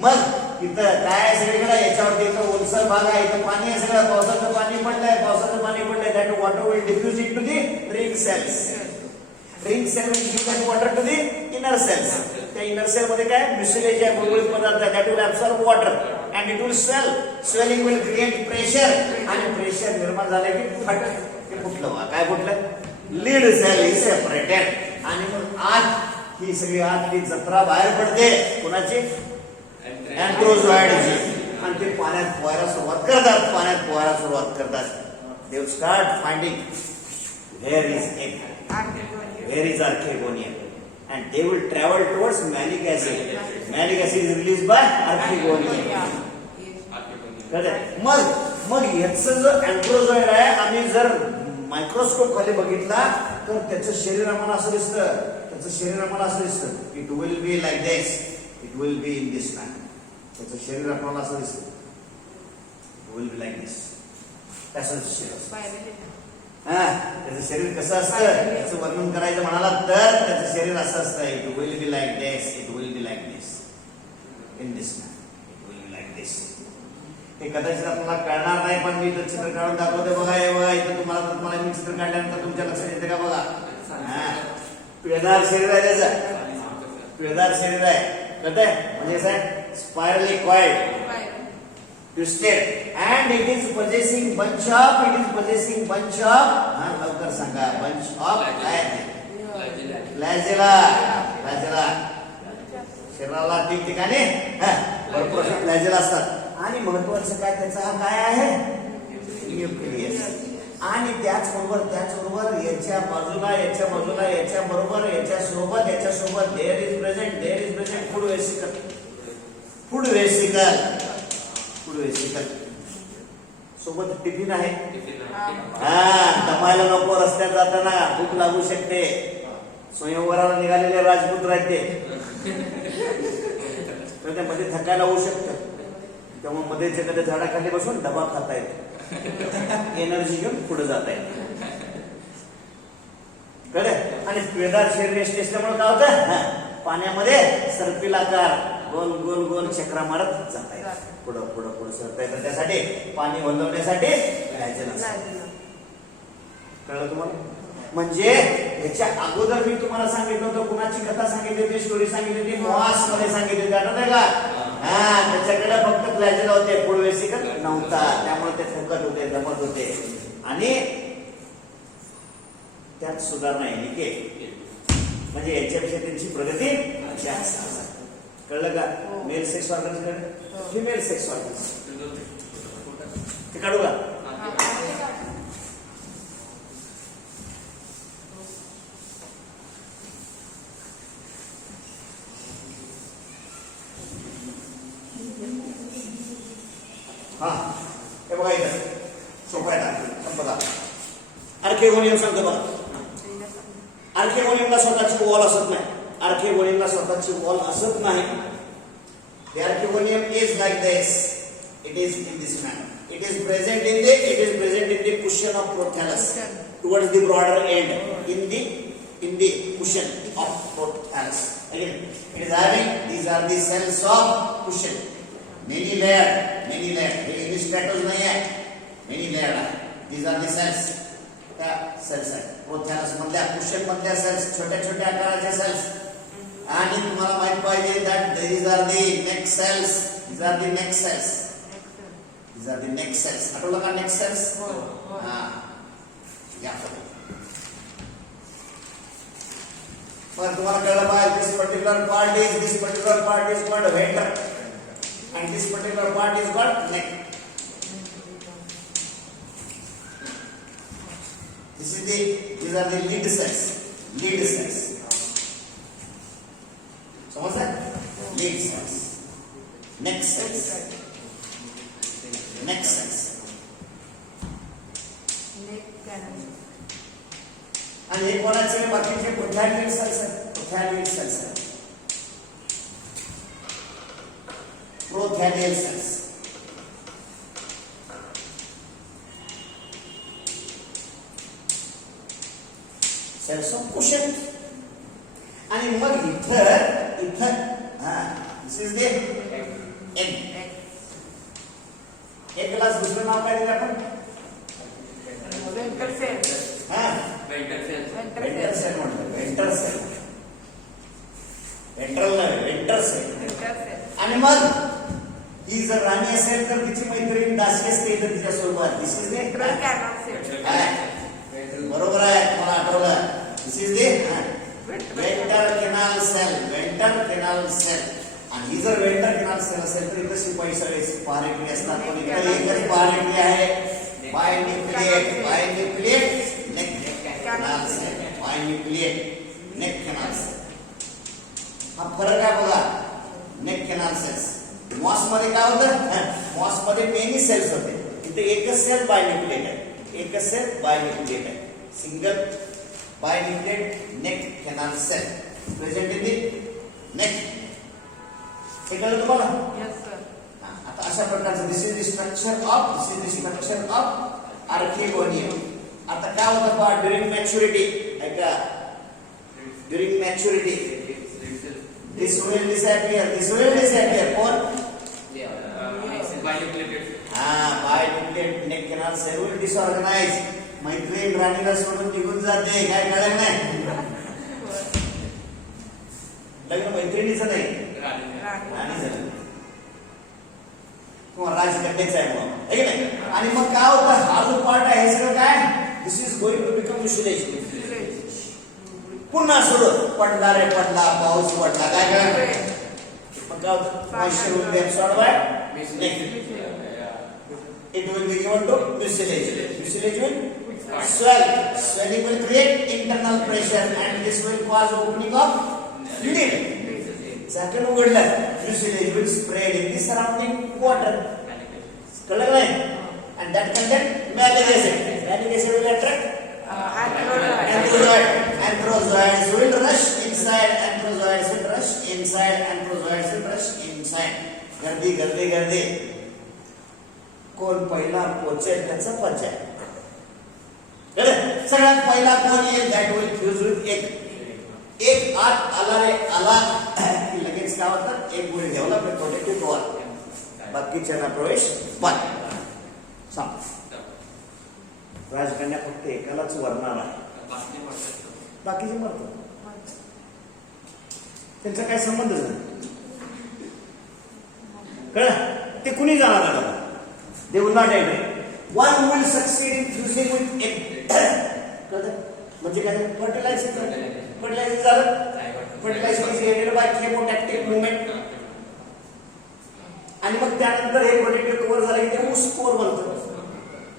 मग इथं काय सगळीकडे याच्यावरती इथं ओलसर भाग आहे, इथं पाणी आहे, सगळं पावसाचं पाणी पडलंय, पावसाचं पाणी पडलंय. That water will diffuse it to the ring cells. Ring cell will give that water to the inner cells. त्या इनर सेल मध्ये काय म्युसिलेज आहे, बुळबुळीत पदार्थ आहे, that will absorb water and it will swell. Swelling will create pressure. आणि प्रेशर निर्माण झालं की फट फुटलं. काय फुटलं? Lead cell is separated. आणि मग आत ही सगळी आतली जत्रा बाहेर पडते. कोणाची? एंथ्रोझॉइडची. आणि ते पाण्यात पोहायला सुरुवात करतात, पाण्यात पोहायला सुरुवात करतात. They start finding where is egg, where is archegonia, and they will travel towards malic acid. Malic acid is released by archegonia. मग याचं जो एंथ्रोझॉइड आहे, आम्ही जर मायक्रोस्कोप खाली बघितला तर त्याचं शरीर आम्हाला असं दिसतं, त्याचं शरीर आम्हाला असं दिसतं. It will be like this, it will be in this man. त्याचं शरीर आपल्याला असं दिसतं, इट विल बी लाईक दिस. त्याचं शरीर असतं. त्याचं शरीर कसं असतं त्याचं वर्णन करायचं म्हणाला तर त्याचं शरीर असं असतं. It will be like this, it will be like this in this man, it will be like this. हे कदाचित आपल्याला कळणार नाही, पण मी तर चित्र काढून दाखवते बघा. हे बघा इथं तुम्हाला मी चित्र काढल्यानंतर तुमच्या लक्षात येते का बघा. पिळदार शरीर आहे त्याचं, पिळदार शरीर आहे. कळतंय? म्हणजे काय? Spirally coiled, twisted, and it is possessing bunch of, लवकर सांगा, bunch of flagella. शरीराला ठिकठिकाणी भरपूर फ्लॅजेला असतात. आणि महत्वाचं काय त्याचा काय आहे? न्यूक्लियस. आणि त्याचबरोबर याच्या बाजूला याच्या बरोबर याच्या सोबत there is present food vesicle सोबत टिफिन आहे. दमायला नको, रस्त्यात जाताना भूक लागू शकते. स्वयंवराला निघालेले राजपुत्र आहेत ते मध्ये थकायला होऊ शकतं, त्यामुळे मध्येच एखाद्या झाडाखाली बसून डबा खाता येतो, एनर्जी घेऊन पुढे जाता येत. कळलं? आणि पिळदार शरीर यष्टी असल्यामुळे काय होतं, पाण्यामध्ये सर्पिल आकार गोल गोल गोल चक्रा मारत जाता येत, पुढं सरता येतं. त्यासाठी पाणी वलवण्यासाठी कळलं तुम्हाला? म्हणजे याच्या अगोदर मी तुम्हाला सांगितलं होतं, कुणाची कथा सांगितली होती, स्टोरी सांगितली होती, मॉस मध्ये सांगितली होती, आठवतंय का? त्याच्याकडे फक्त फ्लॅजल होते, फूड वेसिकल नव्हता, त्यामुळे ते फुकट होते, दमत होते. आणि त्यात सुधारणा यांनी केली, म्हणजे याच्यापेक्षा त्यांची प्रगती जास्त. कळलं का? Male sex organs, female sex organs ते काढू का? हा, हे बघा इथं सोपं आहे. बघा आर्किओनियम सांगतो बघा. आर्किओनियमला स्वतःची वॉल असत नाही. आर्किओनियमला स्वतःची वॉल असत नाही. The archegonium is like this. It is in this manner. It is present in the cushion of prothallus towards the broader end in the cushion of prothallus. Again, it is having, these are the cells of cushion. Many layered. हे English stratos नहीं है. Many layered. These are the cells. क्या cells है? prothallus मधल्या cushion मधल्या cells, छोट्या आकाराचे cells. आणि तुम्हाला माहित पाहिजे that these are the neck cells. आठवलं का neck cells? या पण तुम्हाला कळलं पाहिजे this particular part is called venter and this particular part is called neck. These are the lead cells. समझा? Lead cells, neck cells. आणि हे कोणाचे बाकीचे प्रोथॅलिड सेल्स आहेत. Prothallial cells. Cells of cushion. आणि मग इथं दिस इज द एग. एगला दुसरं नाव काय दिलं आपण? Venter cell. आणि मग ही जर राणी असेल तर तिची मैत्रीण दासी असते तर तिच्यासोबत. दिस इज द बरोबर आहे, मला आठवलं. This is the venter canal cell. आणि ही जर वेंटर केनाल सेल असेल तर इथे शिपाई सगळे पारेकडी असतात, पण इथे एकच पारेकडी आहे. बायन्यूक्लिएट नेक केनाल सेल. हा फरक आहे बघा. नेक केनाल सेल्स मॉस मध्ये काय होतं? मॉस मध्ये मेनी सेल्स होते, इथे एकच सेल बायन्यूक्लिएट आहे. Single binucleate neck canal cell present in the neck. हे कळलं तुम्हाला? Yes sir. आता अशा प्रकारचं this is the structure of archegonium. आता काय होतं बा during maturity? ऐका, during maturity this will disappear. कोण? binucleate neck canal cell will disorganize. मैत्रीण राणीला सोडून निघून जाते, काय कळलं नाही. लग्न मैत्रिणीचं नाही, राणीचं किंवा राजकन्याचं आहे मग, आहे की नाही. आणि मग काय होतं, हा जो पार्ट आहे हे सगळं काय, दिस इज गोइंग टू बिकम म्युसिलेज. पुन्हा सोडून पडला, पाऊस पडला, काय काय मग काय होतं, moisture will be absorbed by neck. It will be given to mucilage will Swelling will create internal pressure and this will cause opening of lid. Second उघडलं, mucilage will spread in the surrounding water. कळलं का नाही? And that content malic acid. Malic acid will attract anthrozoids will rush inside. Anthrozoids will rush inside. Anthrozoids will rush inside. गर्दी गर्दी गर्दी. कोण पहिला पोहोचेल त्याचा पंचायत. सगळ्यात पहिला कोण येईल दॅट विल फ्यूज विथ एक आत आला रे आला की लगेच काय होतं एक गोळी डेव्हलप प्रोटेक्टिव्ह कव्हर बाकीच्यांना प्रवेश बंद. राजकन्या फक्त एकालाच वरणार आहे, बाकीचे मरतात. त्यांचा काय संबंधच नाही. कळलं? ते कुणी जाणार आहे? They will not enter. One will succeed in fusing with egg. कळलं? म्हणजे काय? फर्टिलायझर झालं. Fertiliser is aided by chemotactic movement. आणि मग त्यानंतर हे प्रोटेक्टिव्ह कव्हर झालं की ते ऊस स्पोर बनतं.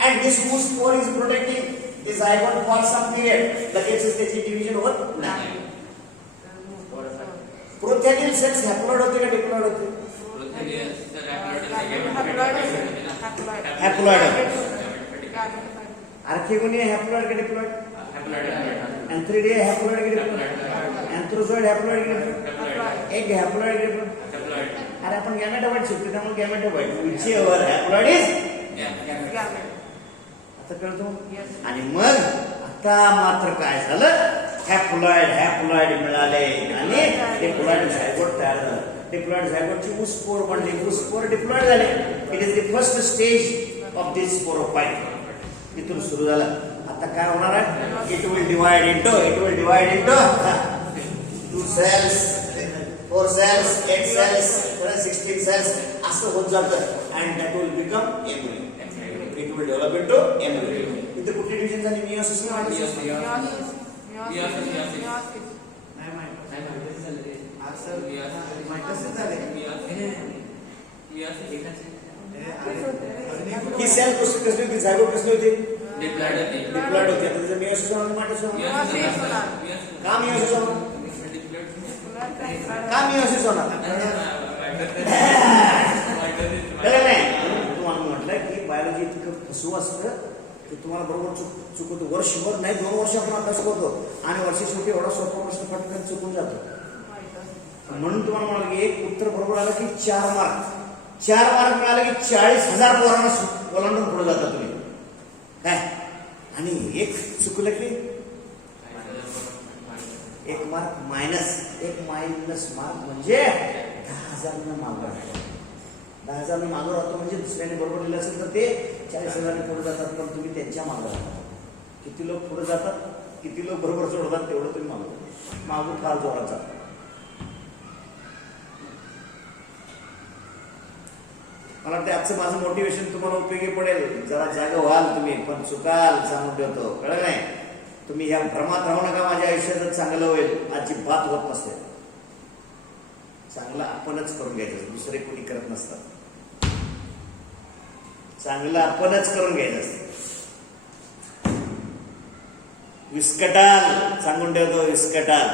And this wood spore is protecting the zygote for some period. लगेचच त्याची डिव्हिजन होत नाही. प्रोथॅनियल सेल्स हॅप्लॉइड होते का डिप्लॉइड होते? हॅप्लॉइड. आर्किगोनिया हॅप्लॉइड का डिप्लॉइड? एंथ्रिडिया हॅप्लॉइड का डिप्लॉइड? एंथ्रोझोइड हॅप्लॉइड का डिप्लॉइड? एग हॅप्लॉइड का डिप्लॉइड? अरे आपण गॅमेटोफाइट शिकतो त्यामुळे गॅमेटोफाइट which ever haploid is आता कळतो. आणि मग आता मात्र काय झालं? हॅप्लॉइड मिळाले आणि डिप्लॉइड झायगोट तयार झालं. डिप्लॉइड झायगोटची ऊस स्पोर बनली. ऊस स्पोर डिप्लॉइड झाले. It is the first stage of this sporophyte. इथून सुरू झालं. आता काय होणार आहे? It will divide into 2 cells, 4 cells, 8 cells, 16 cells असं होत जातं and that will become embryo. It will develop into embryo. इथे कुठली डिव्हिजन झाली? मियोसिस ना मियोसिस. ही सेल कसली होती? झायगोट कसली होती? डिप्लॉइड होती. आता तिचं मियोसिस होणार मायटोसिस होणार. का मियोसिस होणार? का मियोसिस होणार? तुम्हाला म्हटलं की बायोलॉजी इतकं फसवं असतं की तुम्हाला बरोबर चुकवतो. वर्षभर नाही 2 वर्ष आपण अभ्यास करतो आणि वर्षी शेवटी एवढा सोपा प्रश्न फटकन चुकून जातो. म्हणून तुम्हाला म्हणाल की एक उत्तर बरोबर आलं की 4 मार्क. 4 मार्क मिळाले की 40,000 पोरांना ओलांडून पुढे जाता तुम्ही काय. आणि एक चुकलं की 1 मार्क मायनस. 1 मायनस मार्क म्हणजे 10,000 मागं राहतो. 10,000 मागं राहतो म्हणजे दुसऱ्याने बरोबर लिहिलं असेल तर ते 40,000 पुढे जातात. पण तुम्ही त्यांच्या मागं राहता. किती लोक पुढे जातात, किती लोक बरोबर सोडतात तेवढं तुम्ही मागं फार जोरात जातात. मला वाटतं आजचं माझं मोटिवेशन तुम्हाला उपयोगी पडेल. जरा जागा व्हाल तुम्ही, पण चुकाल सांगून ठेवतो. कळलं नाही? तुम्ही या भ्रमात राहू नका माझ्या आयुष्यातच चांगलं होईल. अजिबात होत नसते. चांगलं आपणच करून घ्यायचं, दुसरे कोणी करत नसतात. चांगलं आपणच करून घ्यायचं असतं. विस्कटाल सांगून ठेवतो. विस्कटाल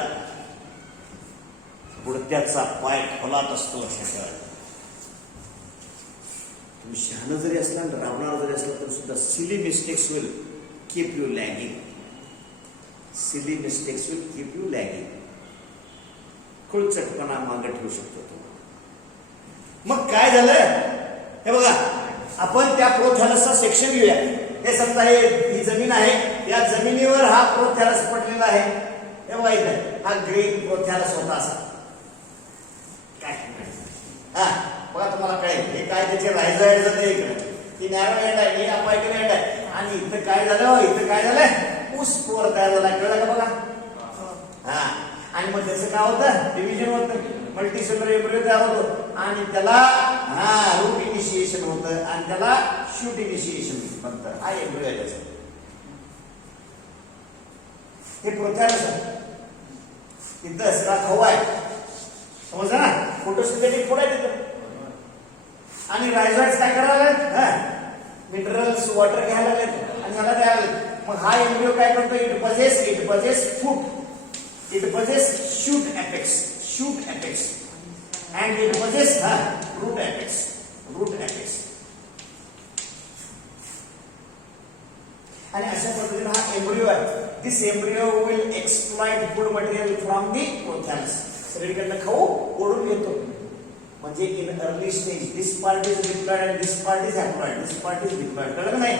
बुडत्याचा पाय खोलात असतो. अशा तुम्ही शहाणं जरी असला आणि राबणार जरी असला तरी सुद्धा silly mistakes will keep you lagging. Silly mistakes will keep you lagging. खुळचटपणा मागे ठेवू शकतो तो. मग काय झालं? हे बघा, आपण त्या प्रोथॅलसचा सेक्शन घेऊया. हे समजा ही जमीन आहे. या जमिनीवर हा प्रोथॅलस पडलेला आहे. हे बघा इथं हा ग्रीन प्रोथॅलस होता असा. काय हा बघा तुम्हाला कळेल. हे काय त्याचे रायझॉइड जाते इकडे. ती नॅरो एंड आहे, ही अपायकल एंड आहे. आणि इथं काय झालं? इथं काय झालं? ऊस स्पोर तयार झाला. कळलं का? बघा हा. आणि मग त्याचं काय होतं? डिव्हिजन होतं. मल्टीसेलुलर एम्ब्रियो तयार होतो आणि त्याला रूट इनिशिएशन होतं आणि त्याला शूट इनिशिएशन म्हणतात. हा एम्ब्रियो आहे त्याचं. हे प्रोथॅलस आहे. इथं सगळा खवा आहे. समजलं ना? फोटोसिंथेटिक फूड आहे तिथं. आणि रायझॉइड्स काय करायला लागलेत? मिनरल्स वॉटर घ्यायला लागलेत आणि याला द्यायला लागलेत. मग हा एम्ब्रियो काय करतो? It possess foot, it possess shoot apex and it possess root apex. आणि अशा पद्धतीने हा एम्ब्रियो आहे. This embryo will exploit food material from the prothallus. सगळीकडनं खाऊ ओढून घेतो. म्हणजे in early stage this part is diploid and this part is haploid. कळलं नाही?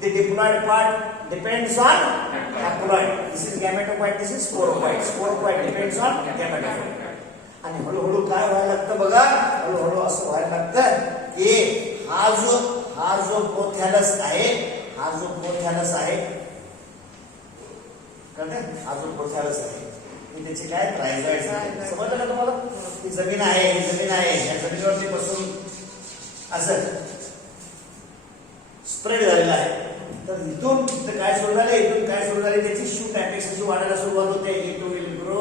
The diploid part depends on haploid. This is gametophyte, this is sporophyte. Sporophyte depends on gametophyte. आणि हळूहळू काय व्हायला लागतं बघा, हळूहळू असं व्हायला लागतं की हा जो प्रोथॅलस आहे, कळतंय? हा जो प्रोथॅलस आहे त्याचे काय ट्रायझॉइड्स आहे. समजलं का तुम्हाला? ही जमीन आहे, या जमिनीवरती बसून असं स्प्रेड झालेला आहे. तर इथून काय सुरू झाले, त्याची शूट एपेक्सची वाढायला सुरुवात होते. It will grow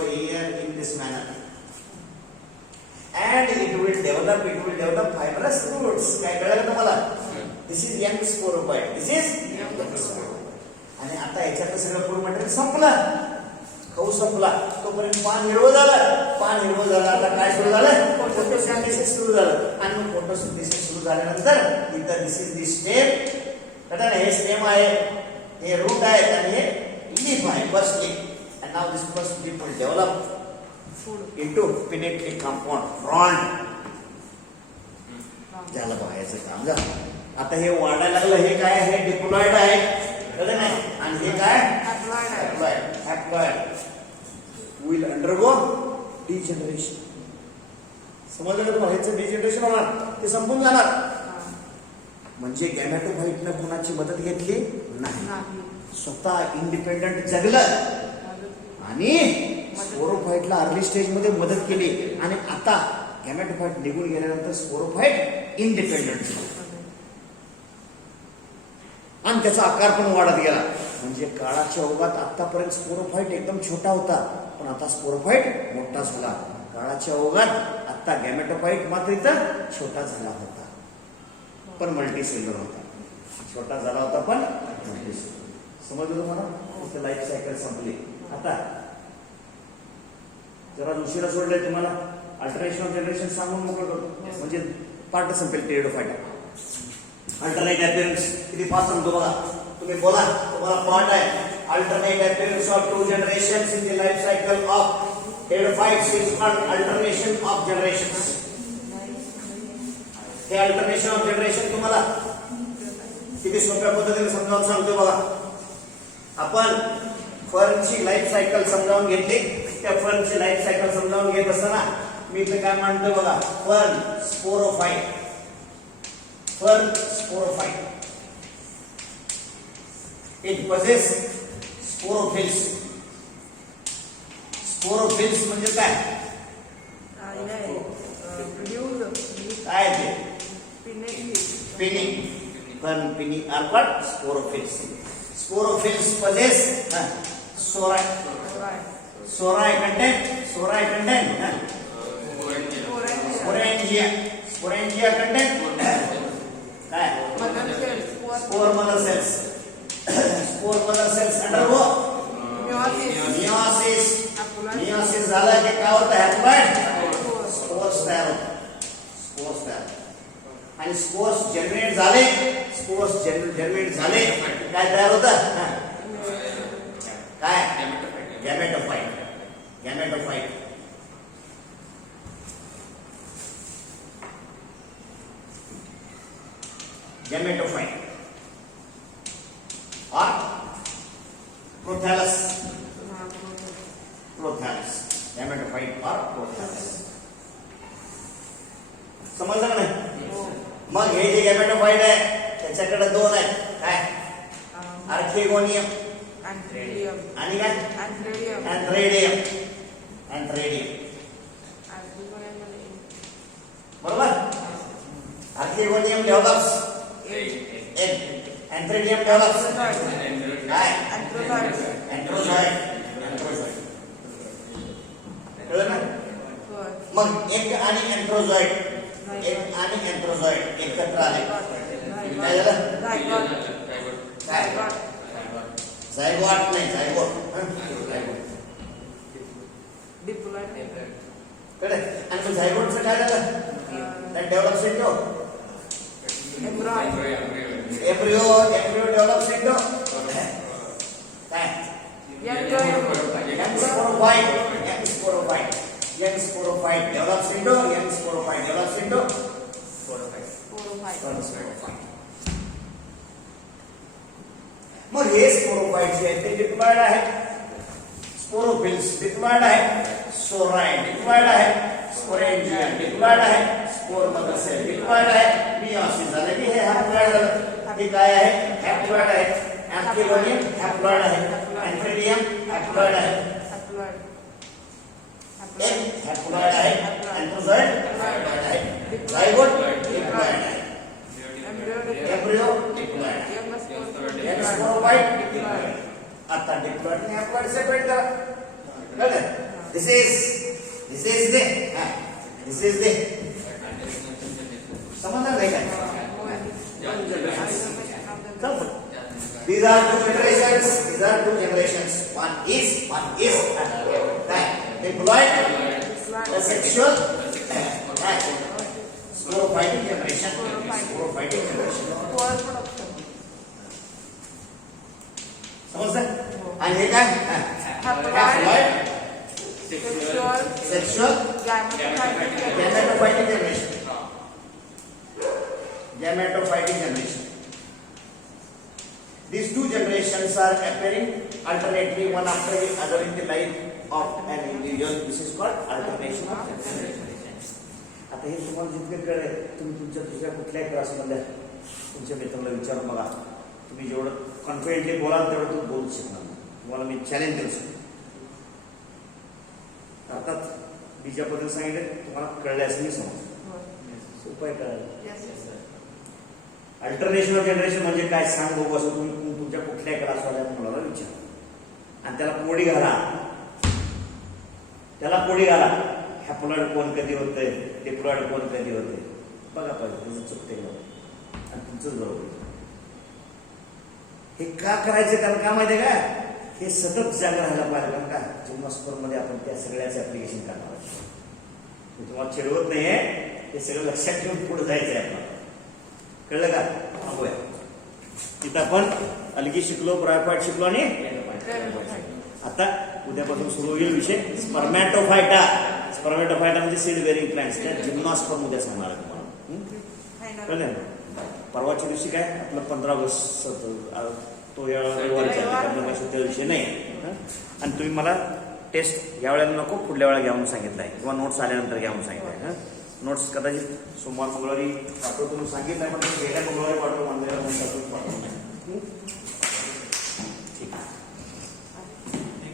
here in this manner and it will develop fibrous roots. काय कळलं तुम्हाला? दिस इज यंग स्पोरोफाइट. आणि आता याच्यात सगळं फूड मटेरियल संपलं, खाऊ संपला, तोपर्यंत पान हिरवं झालं. आता काय सुरू झालं? फोटोसिंथेसिस सुरू झालं. आणि फोटोसिंथेसिस सुरू झाल्यानंतर इथं दिस इज दी स्टेम. आता हे स्टेम आहे, हे रूट आहे आणि हे लीफ आहे, first leaf. and now this first leaf will develop into pinnately compound frond. झालं बाहेरचं काम झालं. आता हे वाढायला लागलं. हे काय आहे? डिप्लॉइड आहे, कळलं नाही? आणि हे काय? Haploid will undergo degeneration. समजलं का तुम्हाला? ह्याचं डिजनरेशन होणार, ते संपून जाणार. म्हणजे गॅमेटोफाइटनं कुणाची मदत घेतली नाही, स्वतः इंडिपेंडंट जगलं आणि स्पोरोफाइटला अर्ली स्टेज मध्ये मदत केली. आणि आता गॅमेटोफाइट निघून गेल्यानंतर स्पोरोफाइट इंडिपेंडंट आणि त्याचा आकार पण वाढत गेला. म्हणजे काळाच्या ओघात आतापर्यंत स्पोरोफाइट एकदम छोटा होता, पण आता स्पोरोफाइट मोठा झाला. काळाच्या ओघात आता गॅमेटोफाइट मात्र इथं छोटा झाला होता, पण मल्टीसेलर होता. छोटा झाला होता पण मल्टीसेलर. समजलं तुम्हाला? इथं लाईफ सायकल संपली. आता जरा उशिरा सोडलंय तुम्हाला. अल्टरनेशन ऑफ जनरेशन सांगून मोकळं करतो, म्हणजे पार्ट संपेल टेरिडोफाइट. अल्टरनेट अपीयरन्स किती फास्ट सांगतो बघा. तुम्ही बोला, तुम्हाला पार्ट आहे. Alternate appearance of 2 generations in the life cycle of pteridophytes is called alternation of generations. हे अल्टरनेशन ऑफ जनरेशन तुम्हाला किती सोप्या पद्धतीने समजावून सांगतो बघा. आपण फर्नची लाईफ सायकल समजावून घेतली. त्या फर्नची लाईफ सायकल समजावून घेत असताना मी इथे काय मांडतो बघा. Fern sporophyte. It possess sporophylls. Sporophylls म्हणजे काय? काय ते? पिनिंग. पण pinning are called sporophylls. Sporophills possess sorai content. Sporangia content. काय? Spore mother cells. Spore mother cells undergo meiosis. Meiosis झाला की काय होतं? हॅप्लॉइड स्पोर्स तयार होतात. आणि स्पोर्स जनरेट झाले, काय तयार होतं? काय? गॅमेटोफाइट. और प्रोथैलस. गॅमेटोफाइट और प्रोथैलस. समजलं नाही? मग हे जे गॅमेटोफाइट आहे त्याच्याकडे 2 आहेत. काय? आर्किगोनियम आणि काय? अँथ्रेडियम. बरोबर? आर्किगोनियम डेव्हलप्स एग, अँथ्रेडियम डेव्हलप्स काय? अँथ्रोझॉइड. कळलं ना? मग एग आणि अँथ्रोझॉइड एकत्र आले. काय झालं? काय झायगॉट नाही झायगॉट कळे आणि मग झायगॉटचं काय झालं that develops into embryo develops into काय young sporophyte develops into sporophyte. मग हे स्पोरोफाइट जे आहेत ते डिप्लॉइड आहेत स्पोरोफिल्स डिप्लॉइड आहेत सोराइड डिप्लॉइड आहेत स्पोरेंजिया डिप्लॉइड आहेत स्पोर मदर सेल डिप्लॉइड आहे मियोसिस झालं की हे हॅप्लॉइड झालं हे काय आहे हॅप्लॉइड आहे अँथिलोनियम हॅप्लॉइड आहे अँथ्रेडियम हॅप्लॉइड आहे एक हॅप्लॉइड आहे अँथ्रोझॉइड हॅप्लॉइड आहे झायगोट डिप्लॉइड आहे एम्ब्रियो डिप्लॉइड आहे यंग स्पोरोफाइट डिप्लॉइड आता डिप्लॉइड आणि हॅप्लॉइड सेपरेट करा कळलं दिस इज दे समजलं नाही काय These are two generations. One is diploid, the sexual, sporophytic generation. समजलं? आणि हे काय? Haploid, sexual, gametophytic generation. These two generations are appearing alternately one after the other in the life of an individual. This is called alternation of generations. आता हे तुम्हाला जितके कळले तुम्ही तुमच्या दुसऱ्या कुठल्याही क्लासमधल्या तुमच्या मित्राला विचारून बघा तुम्ही जेवढं कॉन्फिडेंटली बोलाल तेवढं तुम्ही बोलू शकणार तुम्हाला मी चॅलेंज देऊ शकतो अर्थात बीजाबद्दल सांगितले तुम्हाला कळले असं मी समजतो सोपं आहे कळायला अल्टरनेशन ऑफ जनरेशन म्हणजे काय सांग बघू असं तुम्ही तुमच्या कुठल्याही क्लासवाल्याला मुलाला विचार आणि त्याला पोडी घाला हॅप्लॉइड कोण कधी होतंय डिप्लॉइड कोण कधी होते बघा पाहिजे तुझं चुकते आणि तुमचंच बरोबर हे का करायचं कारण का माहिती आहे का हे सतत जागा राहायला पाहिजे कारण का जिम्नॉस्कोरमध्ये आपण त्या सगळ्याचं ऍप्लिकेशन करणार आहोत मी तुम्हाला चिडवत नाहीये हे सगळं लक्षात ठेवून पुढे जायचं आहे आपल्याला कळलं का थांबूया तिथं आपण अलगी शिकलो ब्रायफाइट शिकलो आणि आता उद्यापासून सुरू होईल विषय स्पर्मॅटोफायटा म्हणजे सीड बेरिंग प्लांट्स त्या जिम्नॉस्पर्म उद्या सांगणार आहे तुम्हाला कळलं परवाच्या दिवशी काय आपलं 15 ऑगस्ट तो त्या विषय नाही आणि तुम्ही मला टेस्ट या वेळेला नको पुढल्या वेळा घ्यावून सांगितलं आहे किंवा नोट्स आल्यानंतर घ्यावून सांगितलं आहे नोट्स कदाचित सोमवार मंगळवारी पाठवतो तुम्ही सांगितलं पण गेल्या मंगळवारी पाठवतो